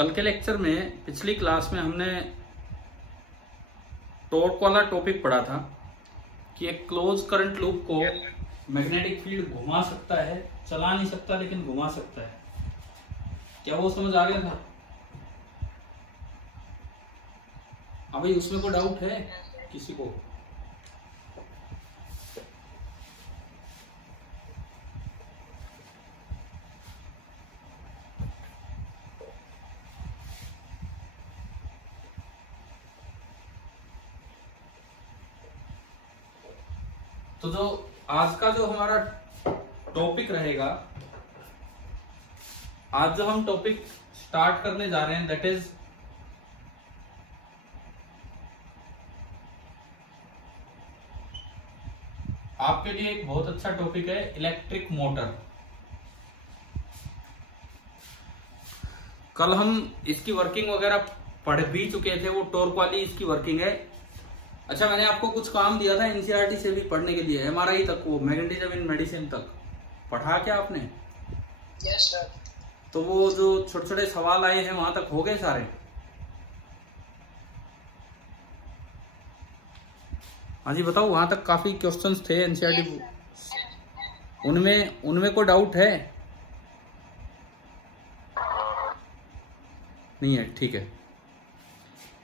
कल के लेक्चर में पिछली क्लास में हमने टॉर्क वाला टॉपिक पढ़ा था कि एक क्लोज करंट लूप को मैग्नेटिक फील्ड घुमा सकता है, चला नहीं सकता लेकिन घुमा सकता है। क्या वो समझ आ गया था? अभी उसमें कोई डाउट है किसी को? तो जो आज का जो हमारा टॉपिक रहेगा, आज जो हम टॉपिक स्टार्ट करने जा रहे हैं दैट इज आपके लिए एक बहुत अच्छा टॉपिक है, इलेक्ट्रिक मोटर। कल हम इसकी वर्किंग वगैरह पढ़ भी चुके थे, वो टॉर्क वाली इसकी वर्किंग है। अच्छा, मैंने आपको कुछ काम दिया था एनसीईआरटी से भी पढ़ने के लिए, एमआरआई तक, वो मैग्नेटिज्म इन मेडिसिन तक पढ़ा क्या आपने? Yes sir. तो वो जो छोटे छोटे सवाल आए हैं वहां तक हो गए सारे? हाँ जी बताओ, वहां तक काफी क्वेश्चंस थे एनसीईआरटी, उनमें कोई डाउट है? नहीं है, ठीक है।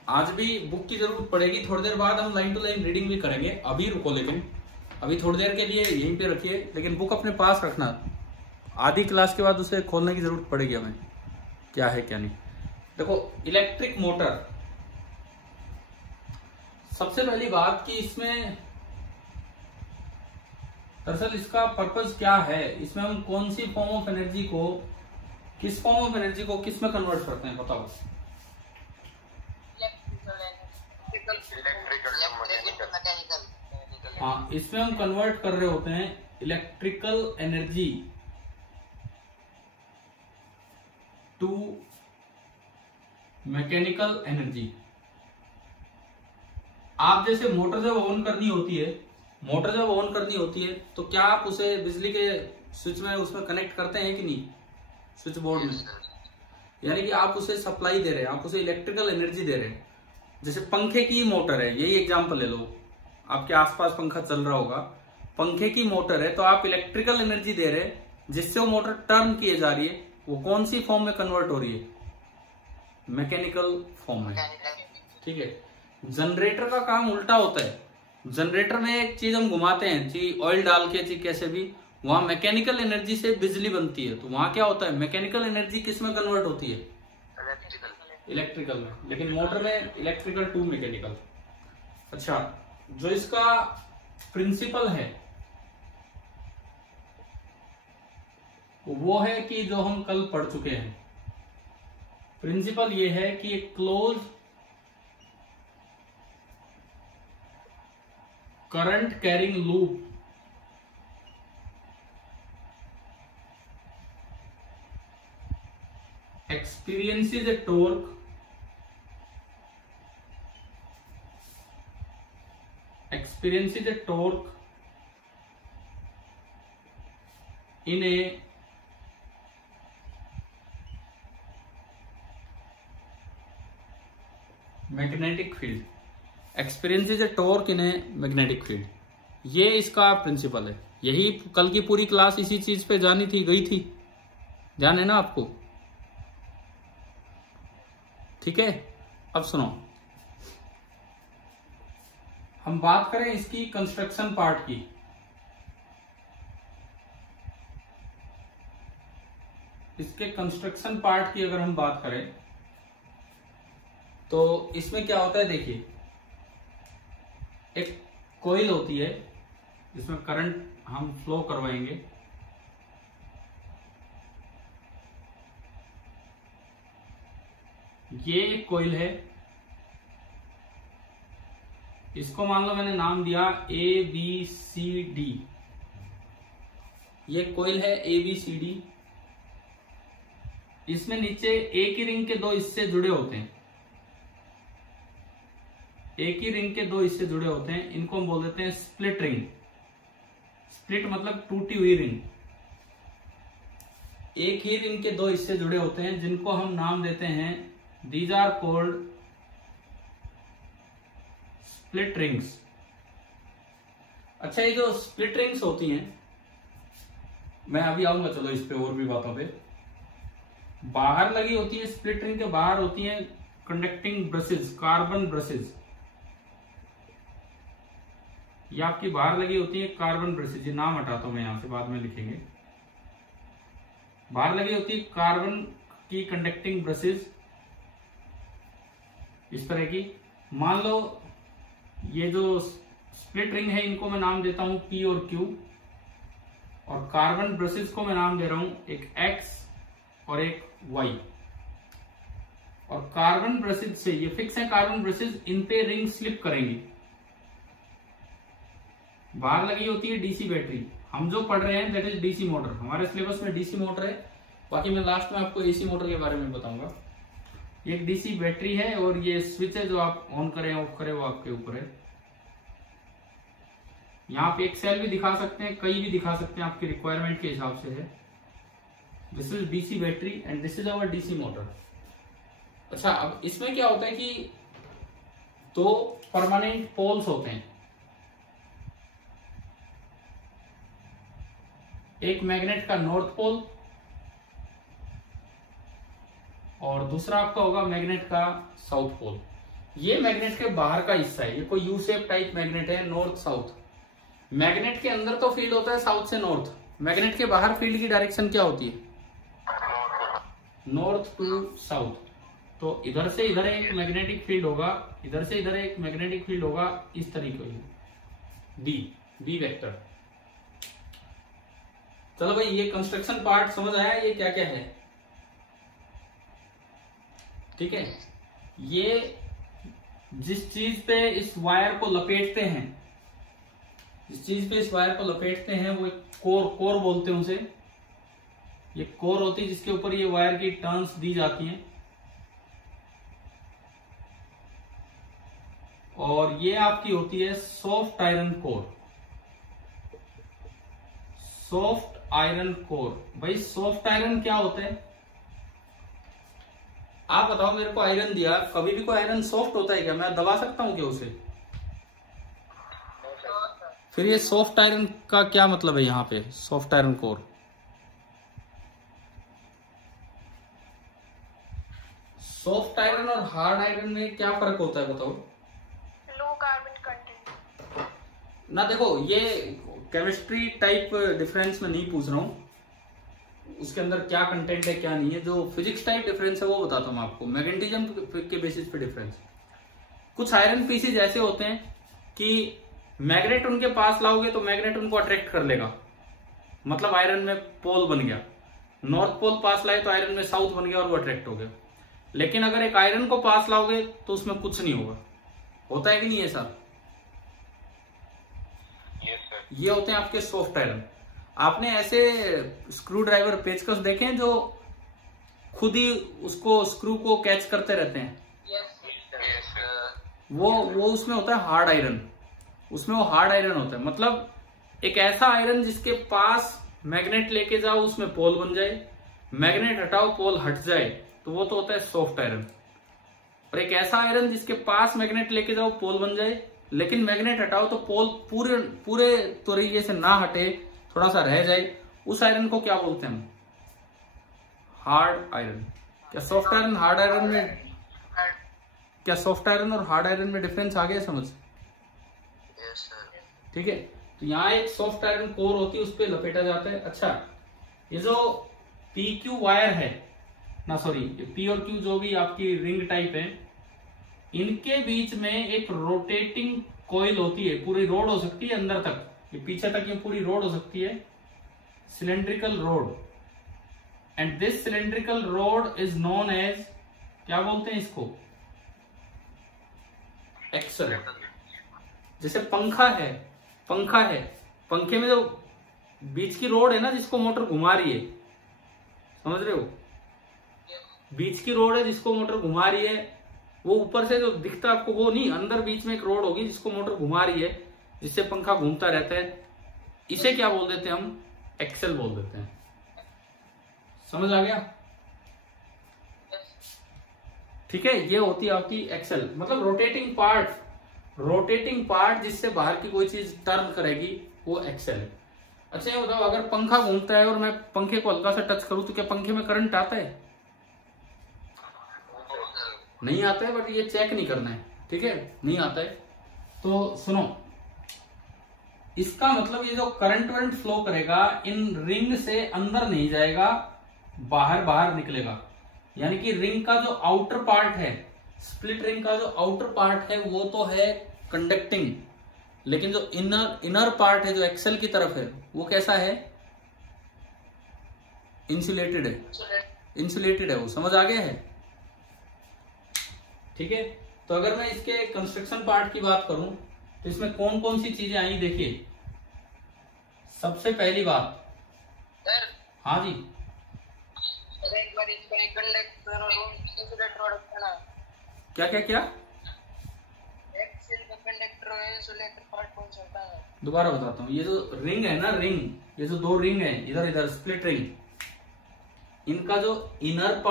आज भी बुक की जरूरत पड़ेगी, थोड़ी देर बाद हम लाइन टू लाइन रीडिंग भी करेंगे। अभी रुको, लेकिन अभी थोड़ी देर के लिए यहीं पे रखिए, लेकिन बुक अपने पास रखना। आधी क्लास के बाद उसे खोलने की जरूरत पड़ेगी हमें, क्या है क्या नहीं। देखो, इलेक्ट्रिक मोटर, सबसे पहली बात कि इसमें दरअसल इसका पर्पज क्या है, इसमें हम कौन सी फॉर्म ऑफ एनर्जी को, किस फॉर्म ऑफ एनर्जी को किस में कन्वर्ट करते हैं, बताओ। हाँ, इसमें हम कन्वर्ट कर रहे होते हैं electrical energy to mechanical energy. आप जैसे मोटर जब ऑन करनी होती है, तो क्या आप उसे बिजली के स्विच में उसमें कनेक्ट करते हैं कि नहीं, स्विच बोर्ड में? यानी कि आप उसे सप्लाई दे रहे हैं, आप उसे इलेक्ट्रिकल एनर्जी दे रहे हैं। जैसे पंखे की मोटर है, यही एग्जांपल ले लो, आपके आसपास पंखा चल रहा होगा, पंखे की मोटर है, तो आप इलेक्ट्रिकल एनर्जी दे रहे हैं जिससे वो मोटर टर्न किए जा रही है। वो कौन सी फॉर्म में कन्वर्ट हो रही है? मैकेनिकल फॉर्म में, ठीक है। जनरेटर का काम उल्टा होता है। जनरेटर में एक चीज हम घुमाते हैं, जी ऑयल डाल के, जी कैसे भी, वहां मैकेनिकल एनर्जी से बिजली बनती है। तो वहां क्या होता है, मैकेनिकल एनर्जी किस में कन्वर्ट होती है? इलेक्ट्रिकल में। लेकिन मोटर में इलेक्ट्रिकल टू मैकेनिकल। अच्छा, जो इसका प्रिंसिपल है वो है कि जो हम कल पढ़ चुके हैं, प्रिंसिपल ये है कि एक close current carrying loop experiences a torque in a magnetic field, experiences a torque in a magnetic field। ये इसका प्रिंसिपल है। यही कल की पूरी क्लास इसी चीज पे जानी थी, गई थी, ध्यान है ना आपको? ठीक है। अब सुनो, हम बात करें इसकी कंस्ट्रक्शन पार्ट की। इसके कंस्ट्रक्शन पार्ट की अगर हम बात करें तो इसमें क्या होता है, देखिए, एक कॉइल होती है जिसमें करंट हम फ्लो करवाएंगे। ये एक कॉइल है, इसको मान लो मैंने नाम दिया ABCD। ये कॉइल है ABCD। इसमें नीचे एक ही रिंग के दो हिस्से जुड़े होते हैं, इनको हम बोल देते हैं स्प्लिट रिंग। स्प्लिट मतलब टूटी हुई रिंग। एक ही रिंग के दो हिस्से जुड़े होते हैं जिनको हम नाम देते हैं, these are called split rings. अच्छा, ये जो स्प्लिट रिंग्स होती हैं, मैं अभी आऊंगा चलो इस पे और भी बातों पे। बाहर लगी होती है स्प्लिट रिंग के बाहर होती हैं कंडक्टिंग ब्रशेस, कार्बन ब्रशेस। ये आपकी बाहर लगी होती है कार्बन ब्रशेस, ये नाम हटाता हूं मैं यहां से, बाद में लिखेंगे। बाहर लगी होती है कार्बन की कंडक्टिंग ब्रशेस इस तरह की। मान लो ये जो स्प्लिट रिंग है इनको मैं नाम देता हूं P और Q, और कार्बन ब्रशेस को मैं नाम दे रहा हूं एक X और एक Y। और कार्बन ब्रशेस से, ये फिक्स है कार्बन ब्रशेस, इन पे रिंग स्लिप करेंगे। बाहर लगी होती है डीसी बैटरी, हम जो पढ़ रहे हैं दैट इज डीसी मोटर, हमारे सिलेबस में डीसी मोटर है, बाकी मैं लास्ट में आपको एसी मोटर के बारे में बताऊंगा। एक डीसी बैटरी है और ये स्विच है जो आप ऑन करें ऑफ करें वो आपके ऊपर है। यहाँ पे एक सेल भी दिखा सकते हैं, कई भी दिखा सकते हैं, आपकी रिक्वायरमेंट के हिसाब से है। This is DC battery and this is our DC motor. अच्छा, अब इसमें क्या होता है कि दो परमानेंट पोल्स होते हैं, एक मैग्नेट का नॉर्थ पोल और दूसरा आपका होगा मैग्नेट का साउथ पोल। ये मैग्नेट के बाहर का हिस्सा है, ये कोई यू शेप टाइप मैग्नेट है, नॉर्थ साउथ। मैग्नेट के अंदर तो फील्ड होता है साउथ से नॉर्थ, मैग्नेट के बाहर फील्ड की डायरेक्शन क्या होती है? North to south. तो इधर से इधर एक मैग्नेटिक फील्ड होगा, इधर से इधर एक मैग्नेटिक फील्ड होगा, इस तरीके से बी वेक्टर। चलो भाई, ये कंस्ट्रक्शन पार्ट समझ आया, ये क्या क्या है? ठीक है, ये जिस चीज पे इस वायर को लपेटते हैं, जिस चीज पे इस वायर को लपेटते हैं वो एक कोर बोलते हैं उसे। ये कोर होती है जिसके ऊपर ये वायर की टर्न्स दी जाती हैं, और ये आपकी होती है soft iron core. Soft iron core, भाई सॉफ्ट आयरन क्या होता है? आप बताओ मेरे को, आयरन दिया, कभी भी कोई आयरन सॉफ्ट होता है क्या? मैं दबा सकता हूं क्या उसे? फिर ये सॉफ्ट आयरन का क्या मतलब है यहाँ पे, soft iron core? Soft iron और हार्ड आयरन में क्या फर्क होता है बताओ? लो कार्बन कंटेंट ना। देखो, ये केमिस्ट्री टाइप डिफरेंस में नहीं पूछ रहा हूं, उसके अंदर क्या कंटेंट है क्या नहीं है। जो फिजिक्स टाइप डिफरेंस है वो बताता हूं आपको, मैग्नेटिज्म के बेसिस पे डिफरेंस। कुछ आयरन पीसेज ऐसे होते हैं कि मैग्नेट उनके पास लाओगे तो मैग्नेट उनको अट्रैक्ट कर लेगा, मतलब आयरन में पोल बन गया। नॉर्थ पोल पास लाए तो आयरन में साउथ बन गया और वो अट्रैक्ट हो गया। लेकिन अगर एक आयरन को पास लाओगे तो उसमें कुछ नहीं होगा। होता है कि नहीं ऐसा? ये होते हैं आपके सॉफ्ट आयरन। आपने ऐसे स्क्रू ड्राइवर पेचकस देखे हैं जो खुद ही उसको स्क्रू को कैच करते रहते हैं? वो उसमें होता है हार्ड आयरन, उसमें वो हार्ड आयरन होता है। मतलब एक ऐसा आयरन जिसके पास मैग्नेट लेके जाओ उसमें पोल बन जाए, मैग्नेट हटाओ पोल हट जाए, तो वो तो होता है सॉफ्ट आयरन। और एक ऐसा आयरन जिसके पास मैग्नेट लेके जाओ पोल बन जाए, लेकिन मैग्नेट हटाओ तो पोल पूरे तरीके से ना हटे, थोड़ा सा रह जाए, उस आयरन को क्या बोलते हैं हम? Hard iron. क्या सॉफ्ट आयरन हार्ड आयरन में, क्या सॉफ्ट आयरन और हार्ड आयरन में डिफरेंस आ गया समझ? ठीक है, तो यहाँ एक सॉफ्ट आयरन कोर होती है, उस पर लपेटा जाता है। अच्छा, ये जो PQ वायर है ना, सॉरी P और Q जो भी आपकी रिंग टाइप है, इनके बीच में एक रोटेटिंग कॉइल होती है, पूरी रोड हो सकती है अंदर तक, ये पीछे तक ये पूरी रोड हो सकती है, cylindrical rod. And this cylindrical rod is known as, क्या बोलते हैं इसको? एक्सल। जैसे पंखा है, पंखे में जो बीच की रोड है ना जिसको मोटर घुमा रही है, समझ रहे हो? बीच की रोड है जिसको मोटर घुमा रही है, वो ऊपर से जो दिखता है आपको वो नहीं, अंदर बीच में एक रोड होगी जिसको मोटर घुमा रही है, जिससे पंखा घूमता रहता है। इसे क्या बोल देते हैं हम? एक्सल बोल देते हैं। समझ आ गया? ठीक है, ये होती है आपकी एक्सेल, मतलब रोटेटिंग पार्ट जिससे बाहर की कोई चीज टर्न करेगी वो एक्सेल है। अच्छा ये बताओ, अगर पंखा घूमता है और मैं पंखे को हल्का सा टच करूं तो क्या पंखे में करंट आता है? नहीं आता है, बट ये चेक नहीं करना है, ठीक है, नहीं आता है। तो सुनो, इसका मतलब ये जो करंट वरंट फ्लो करेगा इन रिंग से अंदर नहीं जाएगा, बाहर निकलेगा। यानी कि रिंग का जो आउटर पार्ट है, स्प्लिट रिंग का जो आउटर पार्ट है वो तो है कंडक्टिंग, लेकिन जो इनर पार्ट है जो एक्सेल की तरफ है वो कैसा है? इंसुलेटेड है वो। समझ आ गया है? ठीक है, तो अगर मैं इसके कंस्ट्रक्शन पार्ट की बात करूं तो इसमें कौन कौन सी चीजें आई देखिए। सबसे पहली बात, हाँ जी, एक बार इसका एक कंडक्टर और इंसुलेटर होता है ना, क्या क्या क्या? एक्सेल का कंडक्टर और इंसुलेटर पार्ट कौन सा होता है? दोबारा बताता हूँ, ये जो रिंग है ना, ये जो दो रिंग है इधर स्प्लिट रिंग, इनका जो इनर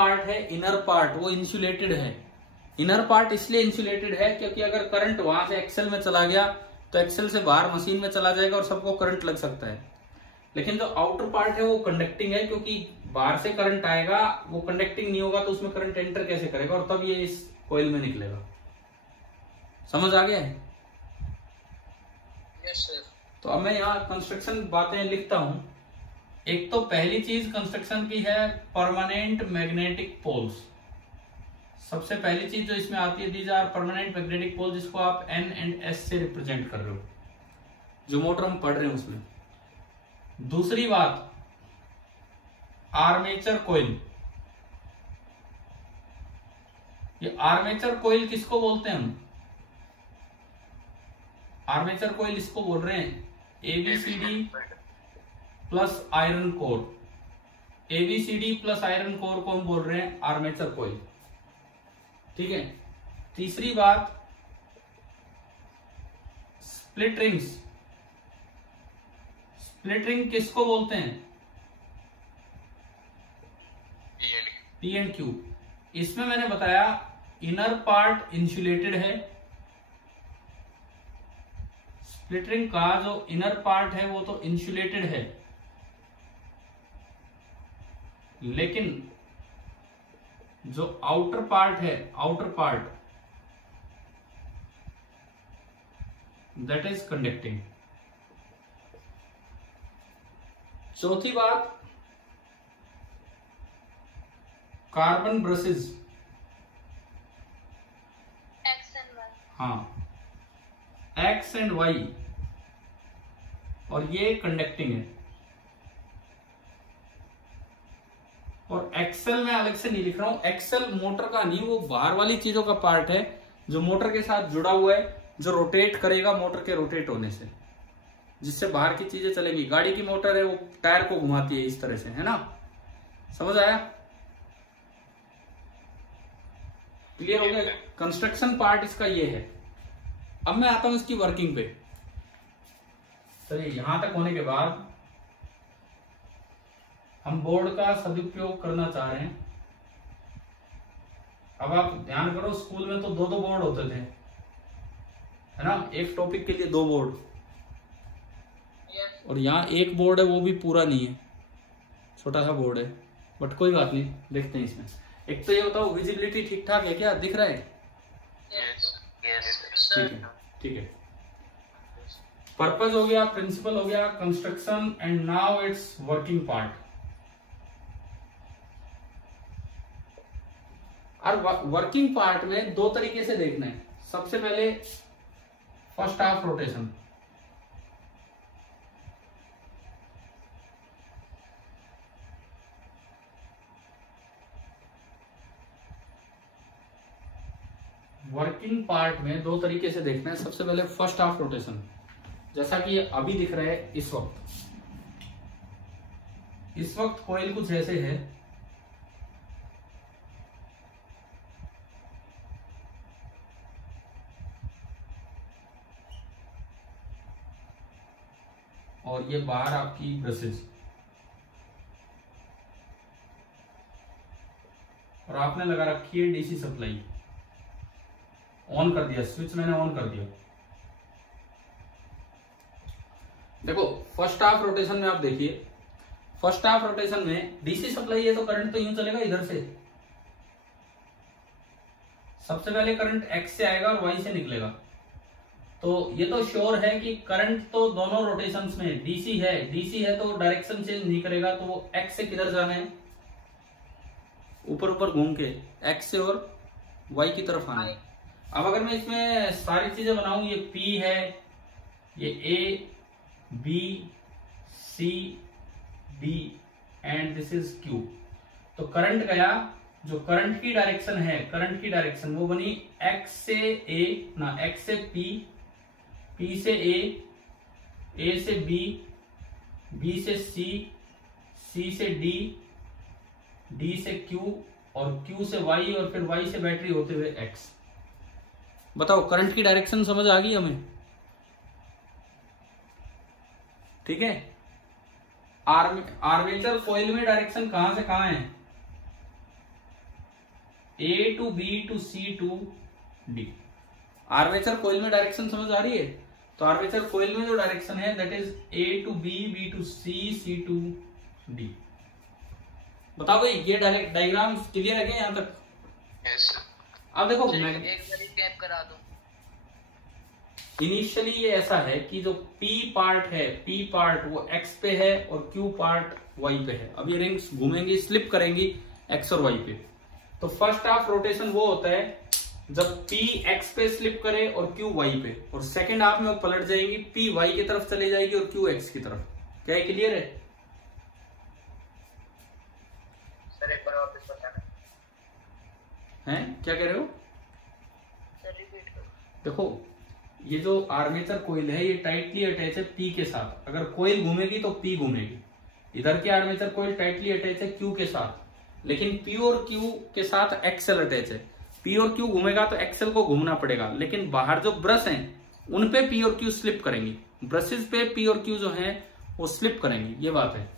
पार्ट वो इंसुलेटेड है। इनर पार्ट इसलिए इंसुलेटेड है क्योंकि अगर करंट वहां से एक्सेल में चला गया तो एक्सेल से बाहर मशीन में चला जाएगा और सबको करंट लग सकता है। लेकिन जो आउटर पार्ट है वो कंडक्टिंग है, क्योंकि बाहर से करंट आएगा, वो कंडक्टिंग नहीं होगा तो उसमें करंट एंटर कैसे करेगा, और तब ये इस कॉइल में निकलेगा। समझ आ गया है? Yes sir. तो अब मैं यहाँ कंस्ट्रक्शन बातें लिखता हूं। एक तो पहली चीज कंस्ट्रक्शन की है परमानेंट मैग्नेटिक पोल्स। सबसे पहली चीज जो इसमें आती है, these are permanent magnetic pole, जिसको आप N and S से रिप्रेजेंट कर रहे हो, जो मोटर हम पढ़ रहे हैं उसमें। दूसरी बात, आर्मेचर कोइल। ये आर्मेचर कोइल किसको बोलते हैं हम? आर्मेचर कोइल इसको बोल रहे हैं ABCD plus iron core. ABCD plus iron core को हम बोल रहे हैं आर्मेचर कोइल। ठीक है, तीसरी बात, स्प्लिट रिंग्स। स्प्लिट रिंग किसको बोलते हैं? P and Q। इसमें मैंने बताया इनर पार्ट इंसुलेटेड है, स्प्लिट रिंग का जो इनर पार्ट है वो तो इंसुलेटेड है, लेकिन जो आउटर पार्ट है, दैट इज कंडक्टिंग। चौथी बात, carbon brushes. X and Y. हाँ, X एंड Y, और ये कंडक्टिंग है। और एक्सेल में अलग से नहीं लिख रहा हूं, एक्सेल मोटर का नहीं, वो बाहर वाली चीजों का पार्ट है जो मोटर के साथ जुड़ा हुआ है, जो रोटेट करेगा मोटर के रोटेट होने से, जिससे बाहर की चीजें चलेंगी। गाड़ी की मोटर है, वो टायर को घुमाती है इस तरह से, है ना? समझ आया? क्लियर हो गया? कंस्ट्रक्शन पार्ट इसका ये है। अब मैं आता हूं इसकी वर्किंग पे। चलिए, यहां तक होने के बाद हम बोर्ड का सदुपयोग करना चाह रहे हैं। अब आप ध्यान करो, स्कूल में तो दो बोर्ड होते थे, है ना? एक टॉपिक के लिए 2 बोर्ड, और यहाँ एक बोर्ड है, वो भी पूरा नहीं है, छोटा सा बोर्ड है, बट कोई बात नहीं, देखते हैं इसमें। एक तो ये बताओ, विजिबिलिटी ठीक ठाक है क्या? दिख रहा है? ठीक है। पर्पस हो गया, प्रिंसिपल हो गया, construction, and now it's working part. और वर्किंग पार्ट में 2 तरीके से देखना है। सबसे पहले first half rotation. Working part में 2 तरीके से देखना है। सबसे पहले फर्स्ट हाफ रोटेशन, जैसा कि ये अभी दिख रहा है इस वक्त कॉइल कुछ ऐसे है, और ये बाहर आपकी ब्रशेस। आपने लगा रखी है डीसी सप्लाई, ऑन कर दिया, स्विच मैंने ऑन कर दिया। देखो फर्स्ट हाफ रोटेशन में आप देखिए, फर्स्ट हाफ रोटेशन में डीसी सप्लाई है तो करंट तो यूं चलेगा इधर से, सबसे पहले करंट एक्स से आएगा और वाई से निकलेगा। तो ये तो श्योर है कि करंट तो दोनों रोटेशंस में डीसी है तो डायरेक्शन चेंज नहीं करेगा, तो वो एक्स से किधर जाना है, ऊपर ऊपर घूम के एक्स से और वाई की तरफ आना है। अब अगर मैं इसमें सारी चीजें बनाऊं, ये पी है, ये A B C D and this is Q, तो करंट गया, जो करंट की डायरेक्शन है, करंट की डायरेक्शन वो बनी एक्स से ए ना, एक्स से पी, पी से ए से बी, बी से सी, सी से डी, डी से क्यू और क्यू से वाई और फिर वाई से बैटरी होते हुए एक्स। बताओ करंट की डायरेक्शन समझ आ गई हमें? ठीक है। आर्मेचर कॉइल में डायरेक्शन कहां से कहां है, A to B to C to D. Armature coil में डायरेक्शन समझ आ रही है? तो आर्मेचर कॉइल में जो डायरेक्शन है that is A to B, B to C, C to D. बताओ भाई ये डायग्राम क्लियर है क्या यहां तक? यस। अब देखो एक बार कैप करा दो। इनिशियली ये ऐसा है कि जो P पार्ट है, P पार्ट वो X पे है और Q पार्ट Y पे है। अब ये रिंग्स घूमेंगी, स्लिप करेंगी X और Y पे। तो फर्स्ट हाफ रोटेशन वो होता है जब P X पे स्लिप करे और Q Y पे, और सेकंड हाफ में वो पलट जाएगी, P Y की तरफ चली जाएगी और Q X की तरफ। क्या ये क्लियर है? सर एक बार वापस बताना। हैं क्या कह रहे हो? सर रिपीट करो। देखो ये जो आर्मेचर कोइल है ये टाइटली अटैच है P के साथ। अगर कोइल घूमेगी तो P घूमेगी। इधर की आर्मेचर कोइल टाइटली अटैच है Q के साथ, लेकिन P और Q के साथ एक्सेल अटैच है। P और Q घूमेगा तो एक्सेल को घूमना पड़ेगा, लेकिन बाहर जो ब्रश हैं उन पे P और Q स्लिप करेंगी, ब्रशेस पे P और Q जो हैं वो स्लिप करेंगी, ये बात है।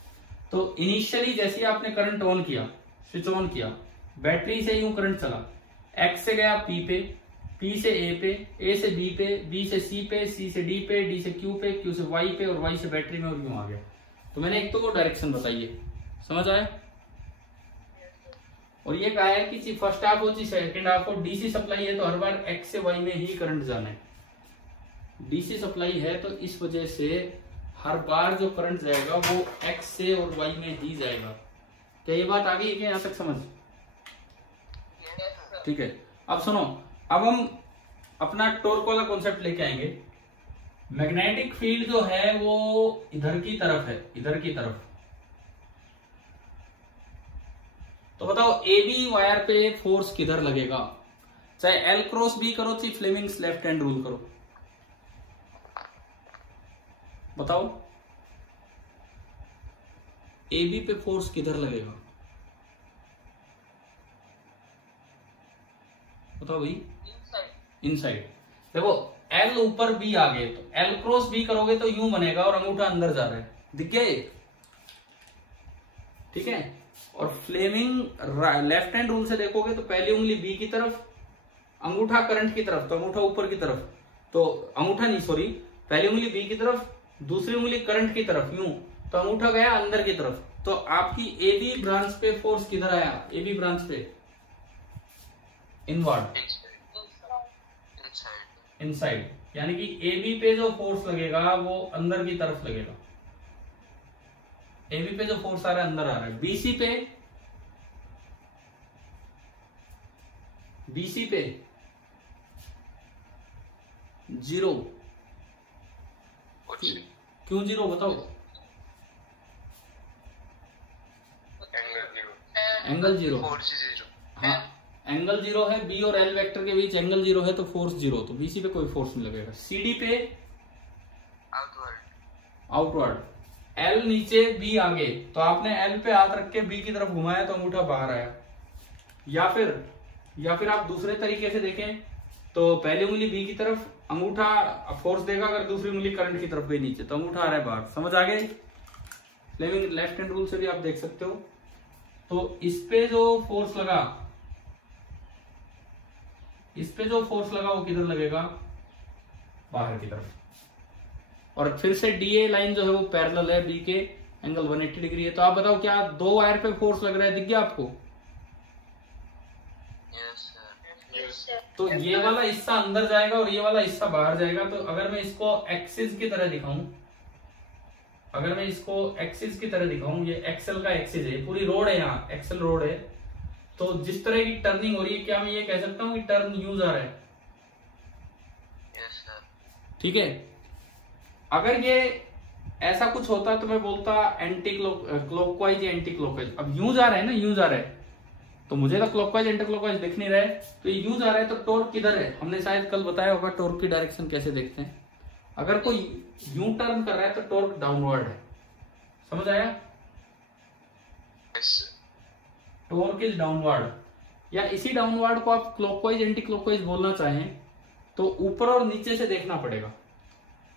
तो इनिशियली जैसे आपने करंट ऑन किया, स्विच ऑन किया, बैटरी से यूं करंट चला, X से गया P पे, P से A पे, A से B पे, B से C पे, C से D पे, D से Q पे, Q से Y पे और Y से बैटरी में और यूं आ गया। तो मैंने एक तो वो डायरेक्शन बताई है, समझ आया? और ये कहा है कि फर्स्ट हाफ हो चाहे सेकंड हाफ हो, डीसी सप्लाई है तो हर बार X से Y में ही करंट जाना है। डीसी सप्लाई है तो इस वजह से हर बार जो करंट जाएगा वो X से और Y में ही जाएगा। क्या ये बात आ गई है क्या यहां तक समझ? ठीक है। अब सुनो, अब हम अपना टॉर्क वाला कॉन्सेप्ट लेके आएंगे। मैग्नेटिक फील्ड जो है वो इधर की तरफ है, इधर की तरफ। तो बताओ ए बी वायर पे फोर्स किधर लगेगा? चाहे एल क्रॉस बी करो चाहे फ्लेमिंग्स लेफ्ट हैंड रूल करो, बताओ ए बी पे फोर्स किधर लगेगा? बताओ भाई। इनसाइड। देखो एल ऊपर बी आगे, तो एल क्रॉस बी करोगे तो यूं बनेगा और अंगूठा अंदर जा रहा है, दिख गया ये? ठीक है। और फ्लेमिंग लेफ्ट हैंड रूल से देखोगे तो पहली उंगली बी की तरफ, अंगूठा करंट की तरफ, तो अंगूठा ऊपर की तरफ, तो अंगूठा नहीं सॉरी, पहली उंगली बी की तरफ, दूसरी उंगली करंट की तरफ, यूं, तो अंगूठा गया अंदर की तरफ। तो आपकी ए बी ब्रांच पे फोर्स किधर आया? ए बी ब्रांच पे इनवर्ड, इनसाइड, यानी कि ए बी पे जो फोर्स लगेगा वो अंदर की तरफ लगेगा। ए बी पे जो फोर्स आ रहा है अंदर आ रहा है। बीसी पे, बीसी पे जीरो। क्यों जीरो बताओ? Angle zero. हाँ एंगल जीरो है, बी और एल वेक्टर के बीच एंगल जीरो है तो फोर्स जीरो, तो बीसी पे कोई फोर्स नहीं लगेगा। सीडी पे आउटवर्ड, एल नीचे बी आगे, तो आपने एल पे हाथ रख के बी की तरफ घुमाया तो अंगूठा बाहर आया। या फिर आप दूसरे तरीके से देखें तो पहली उंगली बी की तरफ, अंगूठा फोर्स देगा, अगर दूसरी उंगली करंट की तरफ गई नीचे तो अंगूठा आ रहा है बाहर। समझ आ गए? फ्लेमिंग लेफ्ट हैंड रूल से भी आप देख सकते हो। तो इस पे जो फोर्स लगा इस पे जो फोर्स लगा वो किधर लगेगा, बाहर की तरफ। और फिर से डीए लाइन जो है वो पैरेलल है बी के, एंगल 180 डिग्री है। तो आप बताओ क्या दो वायर पे फोर्स लग रहा है, दिख गया आपको? तो ये वाला हिस्सा अंदर जाएगा और ये वाला हिस्सा बाहर जाएगा। तो अगर मैं इसको एक्सिस की तरह दिखाऊं, अगर मैं इसको एक्सिस की तरह दिखाऊं, ये एक्सेल का एक्सिस है, पूरी रोड है, यहाँ एक्सेल रोड है। तो जिस तरह की टर्निंग हो रही है, क्या मैं ये कह सकता हूं कि टर्न यू जा रहा है? ठीक है। अगर ये ऐसा कुछ होता तो मैं बोलता एंटी क्लॉकवाइज या एंटी क्लॉकवाइज। अब यूं जा रहा है ना, यूं जा रहा है, तो मुझे तो क्लॉकवाइज एंटी क्लॉकवाइज दिख नहीं रहा है, तो ये यूं जा रहा है, तो टॉर्क किधर है? हमने शायद कल बताया होगा टॉर्क की डायरेक्शन कैसे देखते हैं। अगर कोई यूं टर्न कर रहा है तो टॉर्क डाउनवर्ड है, समझ आया? टॉर्क इज डाउनवर्ड, या इसी डाउनवर्ड को आप क्लॉकवाइज एंटी क्लॉकवाइज बोलना चाहें तो ऊपर और नीचे से देखना पड़ेगा।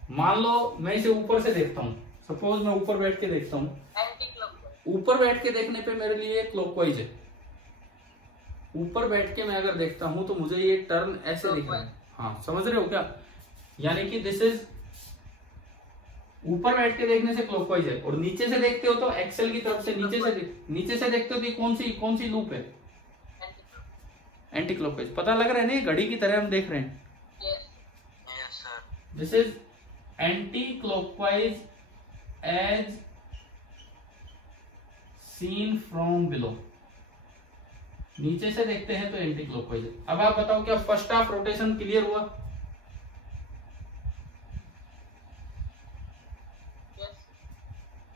मान लो मैं इसे ऊपर से देखता हूं, सपोज मैं ऊपर बैठ के देखता हूं, ऊपर बैठ के देखने पे मेरे लिए क्लॉकवाइज है। ऊपर बैठ के मैं अगर देखता हूं तो मुझे ये टर्न ऐसे दिख रहा है। हाँ, समझ रहे हो क्या? यानी कि दिस इज, ऊपर बैठ के देखने से क्लॉकवाइज है, और नीचे से देखते हो तो एक्सेल की तरफ से नीचे से देखते हो तो कौन सी लूप है? Anti clockwise. पता लग रहा है ना, घड़ी की तरह हम देख रहे हैं। This is anti clockwise as seen from below. नीचे से देखते हैं तो एंटी क्लॉकवाइज। अब आप बताओ क्या फर्स्ट हाफ रोटेशन क्लियर हुआ?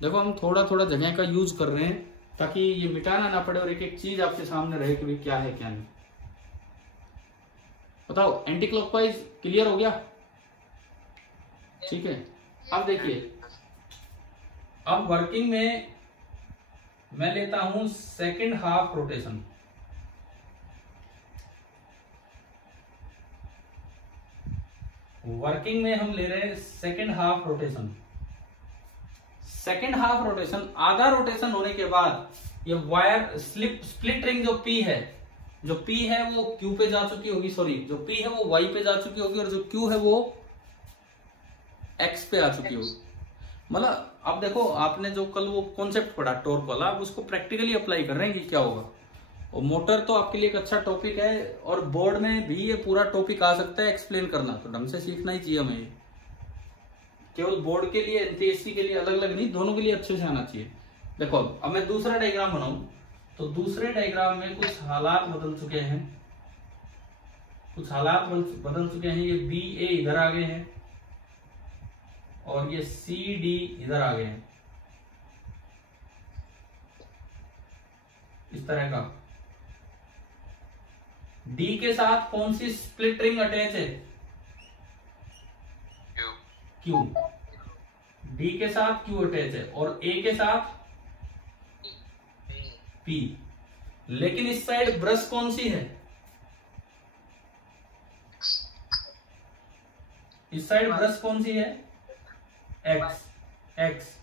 देखो हम थोड़ा थोड़ा जगह का यूज कर रहे हैं ताकि ये मिटाना ना पड़े और एक एक चीज आपके सामने रहे कि क्या है क्या नहीं। बताओ एंटी क्लॉकवाइज क्लियर हो गया? ठीक है। अब देखिए, अब वर्किंग में मैं लेता हूं सेकंड हाफ रोटेशन। वर्किंग में हम ले रहे हैं second half rotation. Second half rotation, आधा रोटेशन होने के बाद ये वायर स्प्लिट रिंग जो पी है, वो क्यू पे जा चुकी होगी, सॉरी जो पी है वो वाई पे जा चुकी होगी, और जो क्यू है वो एक्स पे आ चुकी होगी। मतलब अब देखो, आपने जो कल वो कॉन्सेप्ट पढ़ा टॉर्क वाला, आप उसको प्रैक्टिकली अप्लाई कर रहे हैं कि क्या होगा। और मोटर तो आपके लिए एक अच्छा टॉपिक है, और बोर्ड में भी ये पूरा टॉपिक आ सकता है एक्सप्लेन करना, तो ढंग से सीखना ही चाहिए हमें। केवल बोर्ड के लिए, एनटीएससी के लिए अलग अलग नहीं, दोनों के लिए अच्छे से आना चाहिए। देखो अब मैं दूसरा डायग्राम बनाऊं, तो दूसरे डायग्राम में कुछ हालात बदल चुके हैं, ये बी ए इधर आ गए हैं और ये सी डी इधर आ गए हैं, इस तरह का। डी के साथ कौन सी स्प्लिट रिंग अटैच है? क्यू। डी के साथ क्यू अटैच है, और ए के साथ पी। लेकिन इस साइड ब्रश कौन सी है? इस साइड ब्रश कौन सी है? एक्स।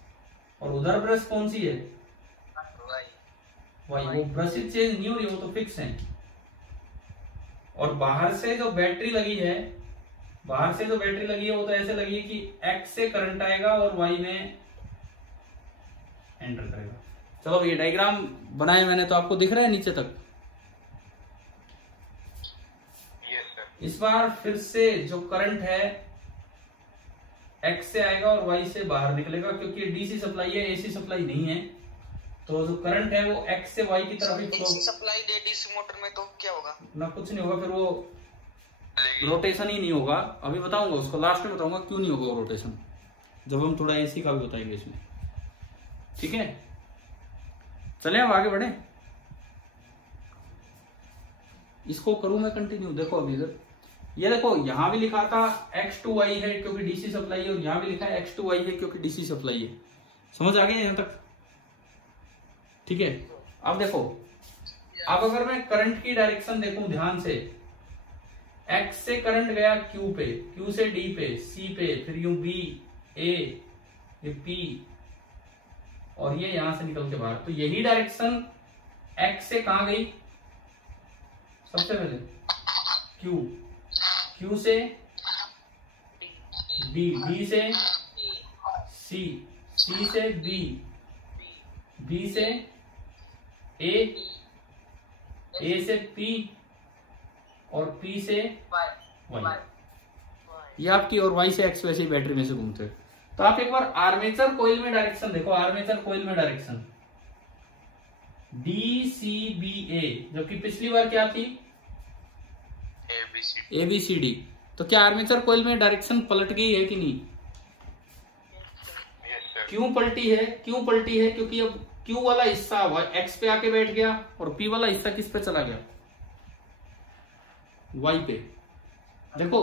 और उधर ब्रश कौन सी है? वाई। वो ब्रश चेंज नहीं हो रही, वो तो फिक्स है। और बाहर से जो बैटरी लगी है, वो तो ऐसे लगी है कि एक्स से करंट आएगा और वाई में एंटर करेगा। चलो ये डायग्राम बनाए मैंने, तो आपको दिख रहा है नीचे तक? इस बार फिर से जो करंट है एक्स से आएगा और वाई से बाहर निकलेगा, क्योंकि डीसी सप्लाई है, एसी सप्लाई नहीं है। तो जो करंट है वो एक्स से वाई की तरफ ही फ्लो। सप्लाई दे डीसी मोटर में तो क्या होगा? ना कुछ नहीं होगा, फिर वो रोटेशन ही नहीं होगा। अभी बताऊंगा उसको, लास्ट में बताऊंगा क्यों नहीं होगा वो रोटेशन, जब हम थोड़ा एसी का भी बताएंगे इसमें। ठीक है, चले अब आगे बढ़े। इसको करूं मैं कंटिन्यू। देखो अभी इधर ये देखो, यहां भी लिखा था X2Y है क्योंकि डीसी सप्लाई है, और यहां भी लिखा है X2Y है क्योंकि डीसी सप्लाई है। समझ आ गया यहां तक? ठीक है। अब देखो, अब अगर मैं करंट की डायरेक्शन देखूं ध्यान से, X से करंट गया Q पे, Q से D पे, C पे, फिर यूं B, A, ये P, और ये यहां से निकल के बाहर। तो यही डायरेक्शन X से कहां गई? सबसे पहले क्यू, क्यू से बी, बी से सी, सी से बी, बी से ए, ए से पी और पी से वाई। ये आपकी और वाई से एक्स वैसे ही बैटरी में से घूमते हैं। तो आप एक बार आर्मेचर कोइल में डायरेक्शन देखो, आर्मेचर कोइल में डायरेक्शन DCBA, जबकि पिछली बार क्या थी ABCD। तो क्या आर्मेचर कोइल में डायरेक्शन पलट गई है कि नहीं? क्यों पलटी है? क्यों पलटी है? क्योंकि अब Q वाला हिस्सा X पे आके बैठ गया और P वाला हिस्सा किस पे चला गया? Y पे। देखो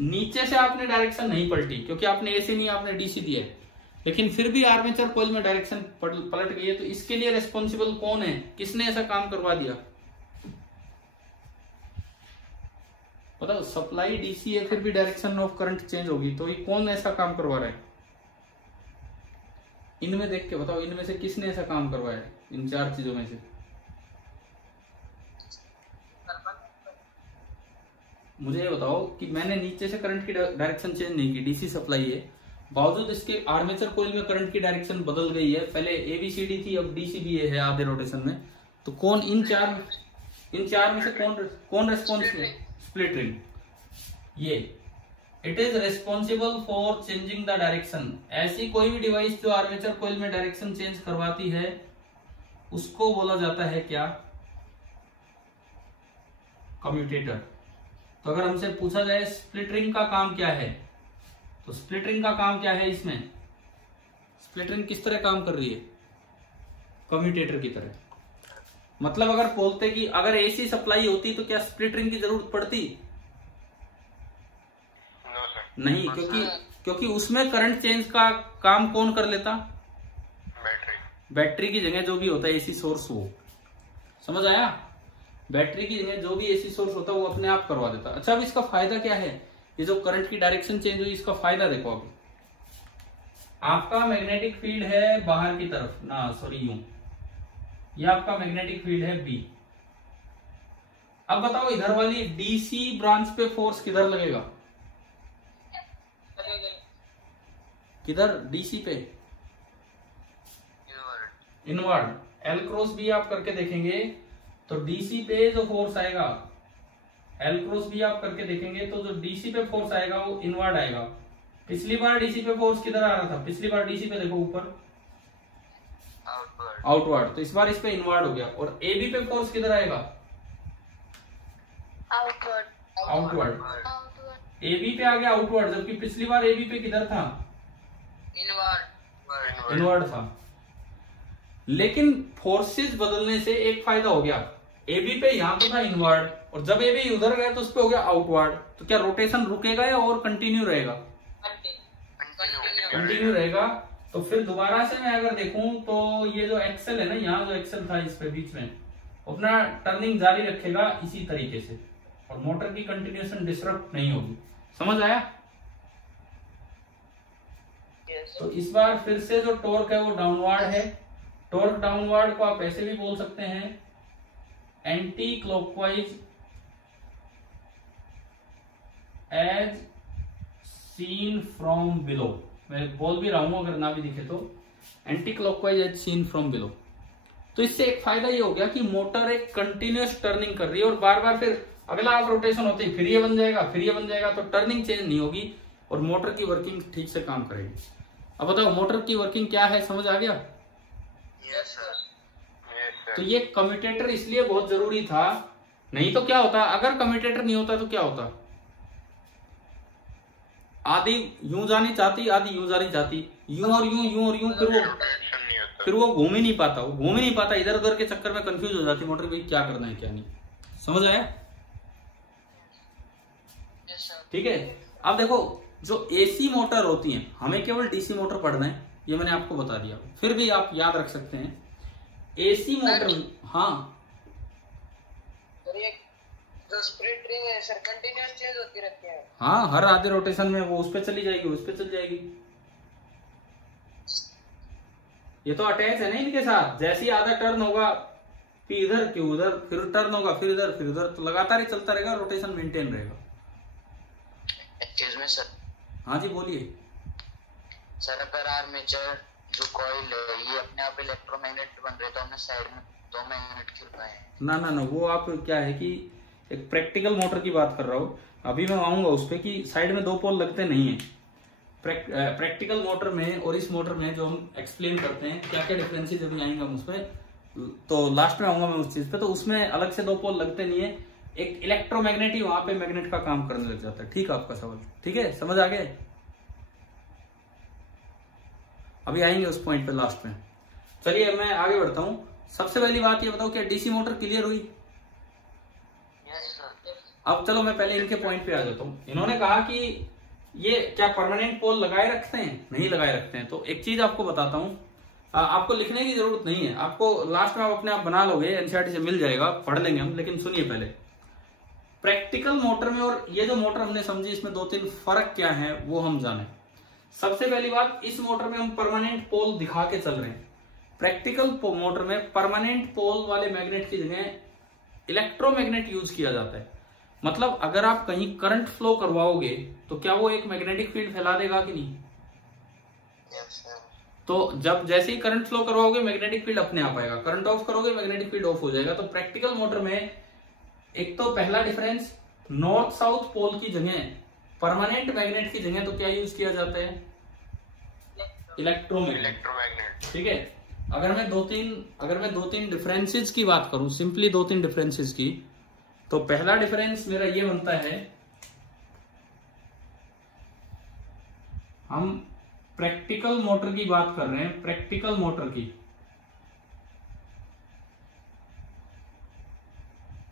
नीचे से आपने डायरेक्शन नहीं पलटी क्योंकि आपने AC नहीं, आपने DC दिया है, लेकिन फिर भी आर्मेचर कोइल में डायरेक्शन पलट गई है। तो इसके लिए रेस्पॉन्सिबल कौन है? किसने ऐसा काम करवा दिया? बताओ, सप्लाई DC है फिर भी डायरेक्शन ऑफ करंट चेंज होगी, तो ये कौन ऐसा काम करवा रहा है? इनमें देख के बताओ, इनमें से किसने ऐसा काम करवाया है? इन चार चीजों में से मुझे ये बताओ कि मैंने नीचे से करंट की डायरेक्शन चेंज नहीं की, डीसी सप्लाई है, बावजूद इसके आर्मेचर कोइल में करंट की डायरेक्शन बदल गई है। पहले ABCD थी, अब DCBA है आधे रोटेशन में। तो कौन इन चार में से कौन रेस्पॉन्सिबल? Split ring. ये it is responsible for changing the direction. ऐसी कोई भी डिवाइस जो आर्मेचर कोइल में डायरेक्शन चेंज करवाती है उसको बोला जाता है क्या? कम्यूटेटर। तो अगर हमसे पूछा जाए स्प्लिट रिंग का काम क्या है, तो स्प्लिट रिंग का काम क्या है? इसमें स्प्लिट रिंग किस तरह काम कर रही है? कम्यूटेटर की तरह। मतलब अगर बोलते कि अगर AC सप्लाई होती तो क्या स्प्लिट रिंग की जरूरत पड़ती? नहीं, क्योंकि उसमें करंट चेंज का काम कौन कर लेता? बैटरी की जगह जो भी होता है AC सोर्स, वो समझ आया? बैटरी की जगह जो भी AC सोर्स होता है वो अपने आप करवा देता। अच्छा, अब इसका फायदा क्या है? ये जो करंट की डायरेक्शन चेंज हुई, इसका फायदा देखो। अभी आपका मैग्नेटिक फील्ड है बाहर की तरफ ना, सॉरी यूं, ये आपका मैग्नेटिक फील्ड है B। अब बताओ इधर वाली DC ब्रांच पे फोर्स किधर लगेगा? किधर? DC पे इनवर्ड। L क्रॉस B आप करके देखेंगे तो DC पे जो फोर्स आएगा, L क्रॉस B आप करके देखेंगे तो जो DC पे फोर्स आएगा वो इनवर्ड आएगा। पिछली बार DC पे फोर्स किधर आ रहा था? पिछली बार DC पे देखो ऊपर, आउटवर्ड। तो इस बार इस पे इनवर्ड हो गया। और AB पे फोर्स किधर आएगा? आउटवर्ड। AB पे आ गया आउटवर्ड, जबकि पिछली बार AB पे किधर था? इनवर्ड था। लेकिन फोर्सेस बदलने से एक फायदा हो गया, AB पे यहां तो था इनवर्ड, और जब AB उधर गया तो उस पे हो गया आउटवर्ड। तो क्या रोटेशन रुकेगा या और कंटिन्यू रहेगा? कंटिन्यू रहेगा। तो फिर दोबारा से मैं अगर देखूं तो ये जो एक्सेल है ना, यहाँ जो एक्सेल था इस पे बीच में, अपना टर्निंग जारी रखेगा इसी तरीके से, और मोटर की कंटिन्यूएशन डिस्टर्ब नहीं होगी। समझ आया? तो इस बार फिर से जो टॉर्क है वो डाउनवर्ड है। टॉर्क डाउनवर्ड को आप ऐसे भी बोल सकते हैं, anti clockwise as seen from below. मैं बोल भी रहा हूं, अगर ना भी दिखे तो anti clockwise as seen from below. तो इससे एक फायदा ये हो गया कि मोटर एक कंटिन्यूअस टर्निंग कर रही है, और बार बार फिर अगला आप रोटेशन होते ही फिर ये बन जाएगा, फिर ये बन जाएगा, तो टर्निंग चेंज नहीं होगी और मोटर की वर्किंग ठीक से काम करेगी। अब बताओ मोटर की वर्किंग क्या है, समझ आ गया? Yes sir. तो ये कम्यूटेटर इसलिए बहुत जरूरी था, नहीं तो क्या होता, अगर कम्यूटेटर नहीं होता तो क्या होता? आधी यूं जानी चाहती, आधी यूं जानी चाहती, यूं और यूं, यूं और यूं, फिर वो घूम ही नहीं पाता, वो घूम ही नहीं पाता, इधर उधर के चक्कर में कंफ्यूज हो जाती मोटर, भाई क्या करना है क्या नहीं। समझ आया? ठीक है। अब देखो जो AC मोटर होती हैं, हमें केवल DC मोटर पढ़ना है, ये मैंने आपको बता दिया, फिर भी आप याद रख सकते हैं AC मोटर। हाँ जो स्प्लिट रिंग है सर, कंटिन्यूअस चेंज होती रहती है। हाँ, हर आधे रोटेशन में वो उस पे चली जाएगी, उस पे चल जाएगी। ये तो अटैच है ना इनके साथ, जैसे ही आधा टर्न होगा फिर इधर क्यों उधर, फिर टर्न होगा, फिर इधर फिर उधर, तो लगातार ही चलता रहेगा, रोटेशन मेंटेन रहेगा। Excuse me sir. हाँ जी बोलिए सर अगर आर्मेचर जो कॉइल है ये अपने आप इलेक्ट्रोमैग्नेट बन रहे तो हमने साइड में 2 मैग्नेट क्यों लगाए? ना ना ना, वो आप क्या है कि एक प्रैक्टिकल मोटर की बात कर रहा हूँ, अभी मैं आऊंगा उस पर कि साइड में 2 पोल लगते नहीं है। प्रैक्टिकल मोटर में और इस मोटर में जो हम एक्सप्लेन करते हैं क्या क्या डिफरेंसेस अभी आएंगे हम उसमें, तो लास्ट में आऊंगा मैं उस चीज पे। तो उसमें अलग से 2 पोल लगते नहीं है, एक इलेक्ट्रोमैग्नेट ही वहां पे मैग्नेट का काम करने लग जाता है। ठीक है आपका सवाल, ठीक है, समझ आ गए? अभी आएंगे उस पॉइंट पे लास्ट में। चलिए मैं आगे बढ़ता हूँ। सबसे पहली बात ये बताओ, क्या डीसी मोटर क्लियर हुई? अब चलो मैं पहले इनके पॉइंट पे आ जाता हूँ। इन्होंने कहा कि ये क्या परमानेंट पोल लगाए रखते हैं? नहीं लगाए रखते हैं। तो एक चीज आपको बताता हूँ, आपको लिखने की जरूरत नहीं है, आपको लास्ट में आप अपने आप बना लोगे, एनसीईआरटी से मिल जाएगा, पढ़ लेंगे हम। लेकिन सुनिए पहले, प्रैक्टिकल मोटर में और ये जो मोटर हमने समझी इसमें 2-3 फर्क क्या है वो हम जाने। सबसे पहली बात, इस मोटर में हम परमानेंट पोल दिखा के चल रहे हैं। प्रैक्टिकल मोटर में परमानेंट पोल वाले मैग्नेट की जगह इलेक्ट्रोमैग्नेट यूज किया जाता है। मतलब अगर आप कहीं करंट फ्लो करवाओगे तो क्या वो एक मैग्नेटिक फील्ड फैला देगा कि नहीं? तो जब जैसे ही करंट फ्लो करवाओगे मैग्नेटिक फील्ड अपने आप आएगा, करंट ऑफ करोगे मैग्नेटिक फील्ड ऑफ हो जाएगा। तो प्रैक्टिकल मोटर में एक तो पहला डिफरेंस, नॉर्थ साउथ पोल की जगह परमानेंट मैग्नेट की जगह तो क्या यूज किया जाता है? इलेक्ट्रोमैग्नेट। ठीक है, अगर मैं दो तीन डिफरेंसेस की बात करूं, सिंपली 2-3 डिफरेंसेस की, तो पहला डिफरेंस मेरा ये बनता है, हम प्रैक्टिकल मोटर की बात कर रहे हैं, प्रैक्टिकल मोटर की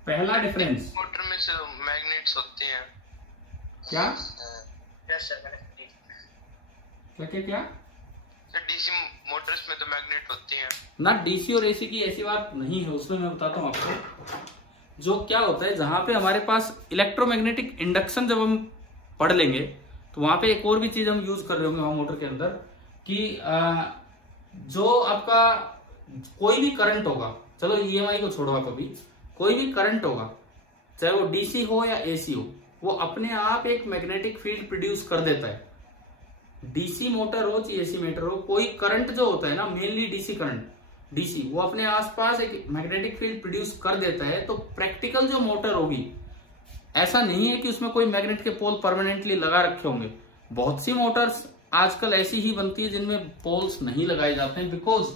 पहला डिफरेंस, मोटर में से मैग्नेट्स होते हैं क्या यस सर। क्या क्या क्या डीसी मोटर्स में तो मैग्नेट होते हैं ना। डीसी और एसी की ऐसी बात नहीं है, उसमें मैं बताता हूं आपको। जो क्या होता है, जहां पे हमारे पास इलेक्ट्रोमैग्नेटिक इंडक्शन जब हम पढ़ लेंगे तो वहां पे एक और भी चीज हम यूज कर रहे होंगे वहां मोटर के अंदर, कि जो आपका कोई भी करंट होगा, चलो ईएमआई को छोड़ो आप, अभी कोई भी करंट होगा चाहे वो डीसी हो या एसी हो, वो अपने आप एक मैग्नेटिक फील्ड प्रोड्यूस कर देता है। डीसी मोटर हो चाहे एसी मोटर हो, कोई करंट जो होता है ना, मेनली डीसी करंट, डीसी, वो अपने आसपास एक मैग्नेटिक फील्ड प्रोड्यूस कर देता है। तो प्रैक्टिकल जो मोटर होगी, ऐसा नहीं है कि उसमें कोई मैग्नेट के पोल परमानेंटली लगा रखे होंगे। बहुत सी मोटर्स आजकल ऐसी ही बनती है जिनमें पोल्स नहीं लगाए जाते हैं, बिकॉज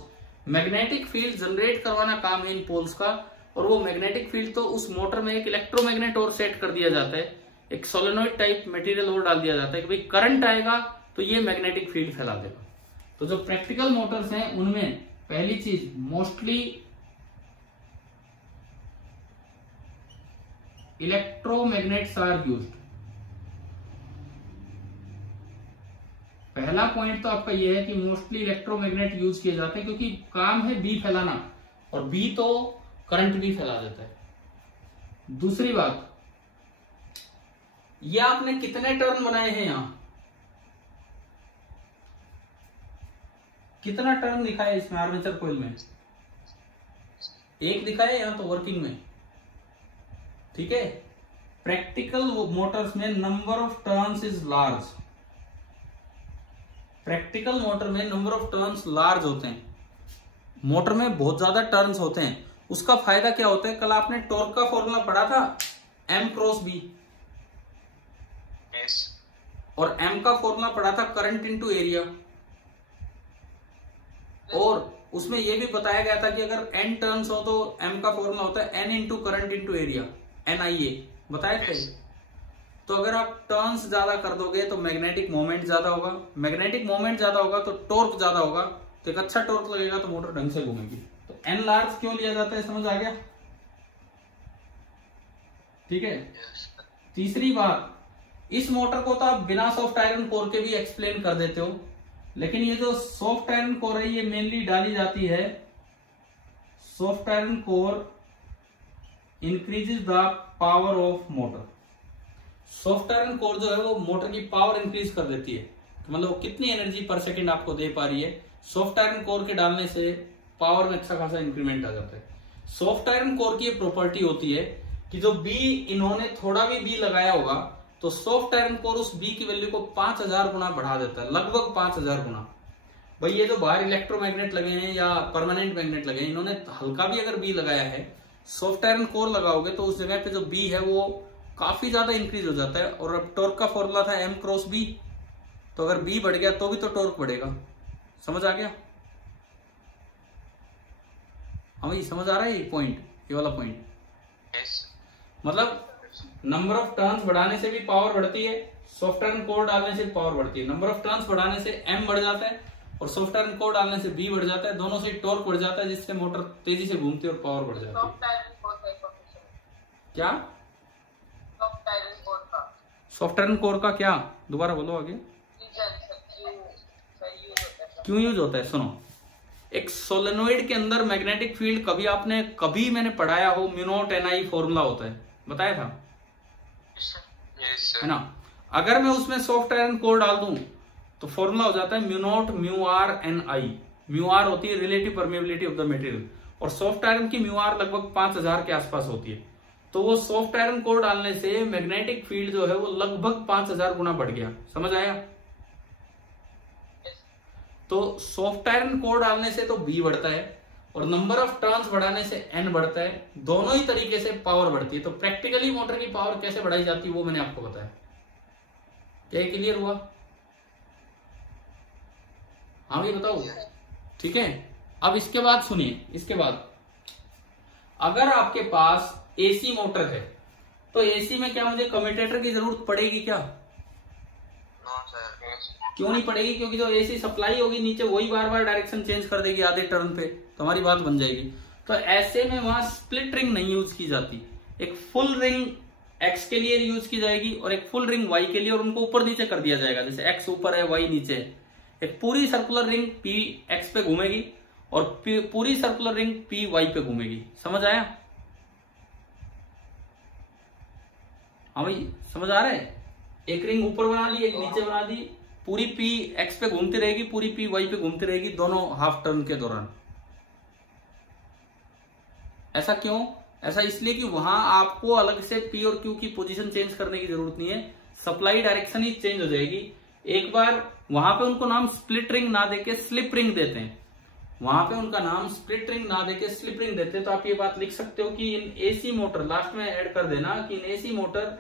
मैग्नेटिक फील्ड जनरेट करवाना काम है इन पोल्स का। और वो मैग्नेटिक फील्ड तो उस मोटर में एक इलेक्ट्रोमैग्नेट और सेट कर दिया जाता है, एक सोलेनोइड टाइप मटेरियल और डाल दिया जाता है कि भाई करंट आएगा तो ये मैग्नेटिक फील्ड फैला देगा। तो जो प्रैक्टिकल मोटर्स हैं उनमें पहली चीज, मोस्टली इलेक्ट्रोमैग्नेट्स आर यूज्ड। पहला पॉइंट तो आपका यह है कि मोस्टली इलेक्ट्रोमैग्नेट यूज किए जाते हैं, क्योंकि काम है बी फैलाना, और बी तो करंट भी फैला देता है। दूसरी बात, ये आपने कितने टर्न बनाए हैं यहां, कितना टर्न दिखा है इसमें आर्मेचर कॉइल में? एक दिखा है यहां तो वर्किंग में, ठीक है। प्रैक्टिकल मोटर्स में number of turns is large, practical motor में नंबर ऑफ टर्न्स लार्ज होते हैं, मोटर में बहुत ज्यादा टर्न्स होते हैं। उसका फायदा क्या होता है? कल आपने टॉर्क का फॉर्मूला पढ़ा था, M क्रॉस B, और M का फॉर्मूला पढ़ा था करंट इनटू एरिया, और उसमें यह भी बताया गया था कि अगर N टर्न्स हो तो M का फॉर्मूला होता है N into current into area, NIA बताए थे। तो अगर आप टर्न्स ज्यादा कर दोगे तो मैग्नेटिक मोमेंट ज्यादा होगा, मैग्नेटिक मोमेंट ज्यादा होगा तो टॉर्क ज्यादा होगा, तो एक अच्छा टॉर्क लगेगा तो मोटर ढंग से घूमेगी। तो N लार्ज क्यों लिया जाता है, समझ आ गया? ठीक है। तीसरी बात, इस मोटर को तो आप बिना सॉफ्ट आयरन कोर के भी एक्सप्लेन कर देते हो, लेकिन ये जो सॉफ्ट आयरन कोर है ये मेनली डाली जाती है, soft iron core increases the power of motor. Soft iron core जो है वो मोटर की पावर इंक्रीज कर देती है, तो मतलब वो कितनी एनर्जी पर सेकंड आपको दे पा रही है, सॉफ्ट आयरन कोर के डालने से पावर में अच्छा खासा इंक्रीमेंट आ जाता है। सॉफ्ट आयरन कोर की ये प्रॉपर्टी होती है कि जो बी इन्होंने थोड़ा भी बी लगाया होगा तो सॉफ्ट आयरन कोर उस बी की वैल्यू को 5000 गुना बढ़ा देता है, लगभग 5000 गुना। भाई ये जो बाहर इलेक्ट्रोमैग्नेट लगे हैं या परमानेंट मैग्नेट लगे हैं, इन्होंने हल्का भी अगर बी लगाया है, सॉफ्ट आयरन कोर लगाओगे तो उस जगह पे जो बी है वो काफी ज्यादा इंक्रीज हो जाता है। और अब टॉर्क का फॉर्मूला था M क्रॉस B, तो अगर B बढ़ गया तो भी तो टॉर्क बढ़ेगा। समझ आ गया? हाँ भाई समझ आ रहा है ये पॉइंट, ये वाला पॉइंट? मतलब नंबर ऑफ टर्न्स बढ़ाने से भी पावर बढ़ती है, सॉफ्ट आयरन कोर डालने से भी पावर बढ़ती है। नंबर ऑफ टर्न्स बढ़ाने से M बढ़ जाता है और सॉफ्ट आयरन कोर डालने से B बढ़ जाता है, दोनों से टॉर्क बढ़ जाता है जिससे मोटर तेजी से घूमती है और पावर बढ़ जाती है। क्या सॉफ्ट आयरन कोर का क्या? दोबारा बोलो आगे। क्यों यूज होता है? सुनो, एक सोलेनोइड के अंदर मैग्नेटिक फील्ड कभी मैंने पढ़ाया हो, म्यू नॉट NI फॉर्मूला होता है, बताया था है ना। अगर मैं उसमें सॉफ्ट आयरन कोर डाल दूं तो फॉर्मूला हो जाता है mu nought mu R NI। Mu R होती है relative permeability of the material और सॉफ्ट आयरन की म्यू आर लगभग 5000 के आसपास होती है। तो वो सॉफ्ट आयरन कोर डालने से मैग्नेटिक फील्ड जो है वो लगभग 5000 गुना बढ़ गया। समझ आया? तो सॉफ्ट आयरन कोर डालने से तो B बढ़ता है और नंबर ऑफ टर्न्स बढ़ाने से N बढ़ता है, दोनों ही तरीके से पावर बढ़ती है। तो प्रैक्टिकली मोटर की पावर कैसे बढ़ाई जाती है वो मैंने आपको बताया। क्या क्लियर हुआ? हाँ भाई बताओ। ठीक है, अब इसके बाद सुनिए, इसके बाद अगर आपके पास AC मोटर है तो AC में क्या मुझे कम्यूटेटर की जरूरत पड़ेगी क्या? क्यों नहीं पड़ेगी? क्योंकि जो AC सप्लाई होगी नीचे वही बार बार डायरेक्शन चेंज कर देगी आधे टर्न पे, तो हमारी बात बन जाएगी। तो ऐसे में वहां स्प्लिट रिंग नहीं यूज की जाती, एक फुल रिंग X के लिए यूज की जाएगी और एक फुल रिंग Y के लिए, और उनको ऊपर नीचे कर दिया जाएगा, जैसे X ऊपर है Y नीचे है। एक पूरी सर्कुलर रिंग P X पे घूमेगी और पूरी सर्कुलर रिंग P Y पे घूमेगी। समझ आया? हाँ भाई समझ आ रहा है? एक रिंग ऊपर बना दी, एक नीचे बना दी, पूरी P X पे घूमती रहेगी, पूरी P Y पे घूमती रहेगी दोनों हाफ टर्न के दौरान। ऐसा क्यों? ऐसा इसलिए कि वहां आपको अलग से P और Q की पोजीशन चेंज करने की जरूरत नहीं है, सप्लाई डायरेक्शन ही चेंज हो जाएगी। एक बार वहां पे उनको नाम स्प्लिट रिंग ना देके स्लिप रिंग देते हैं, वहां पे उनका नाम स्प्लिट रिंग ना देके स्लिप रिंग देते हैं। तो आप ये बात लिख सकते हो कि इन AC मोटर, लास्ट में ऐड कर देना कि in AC motor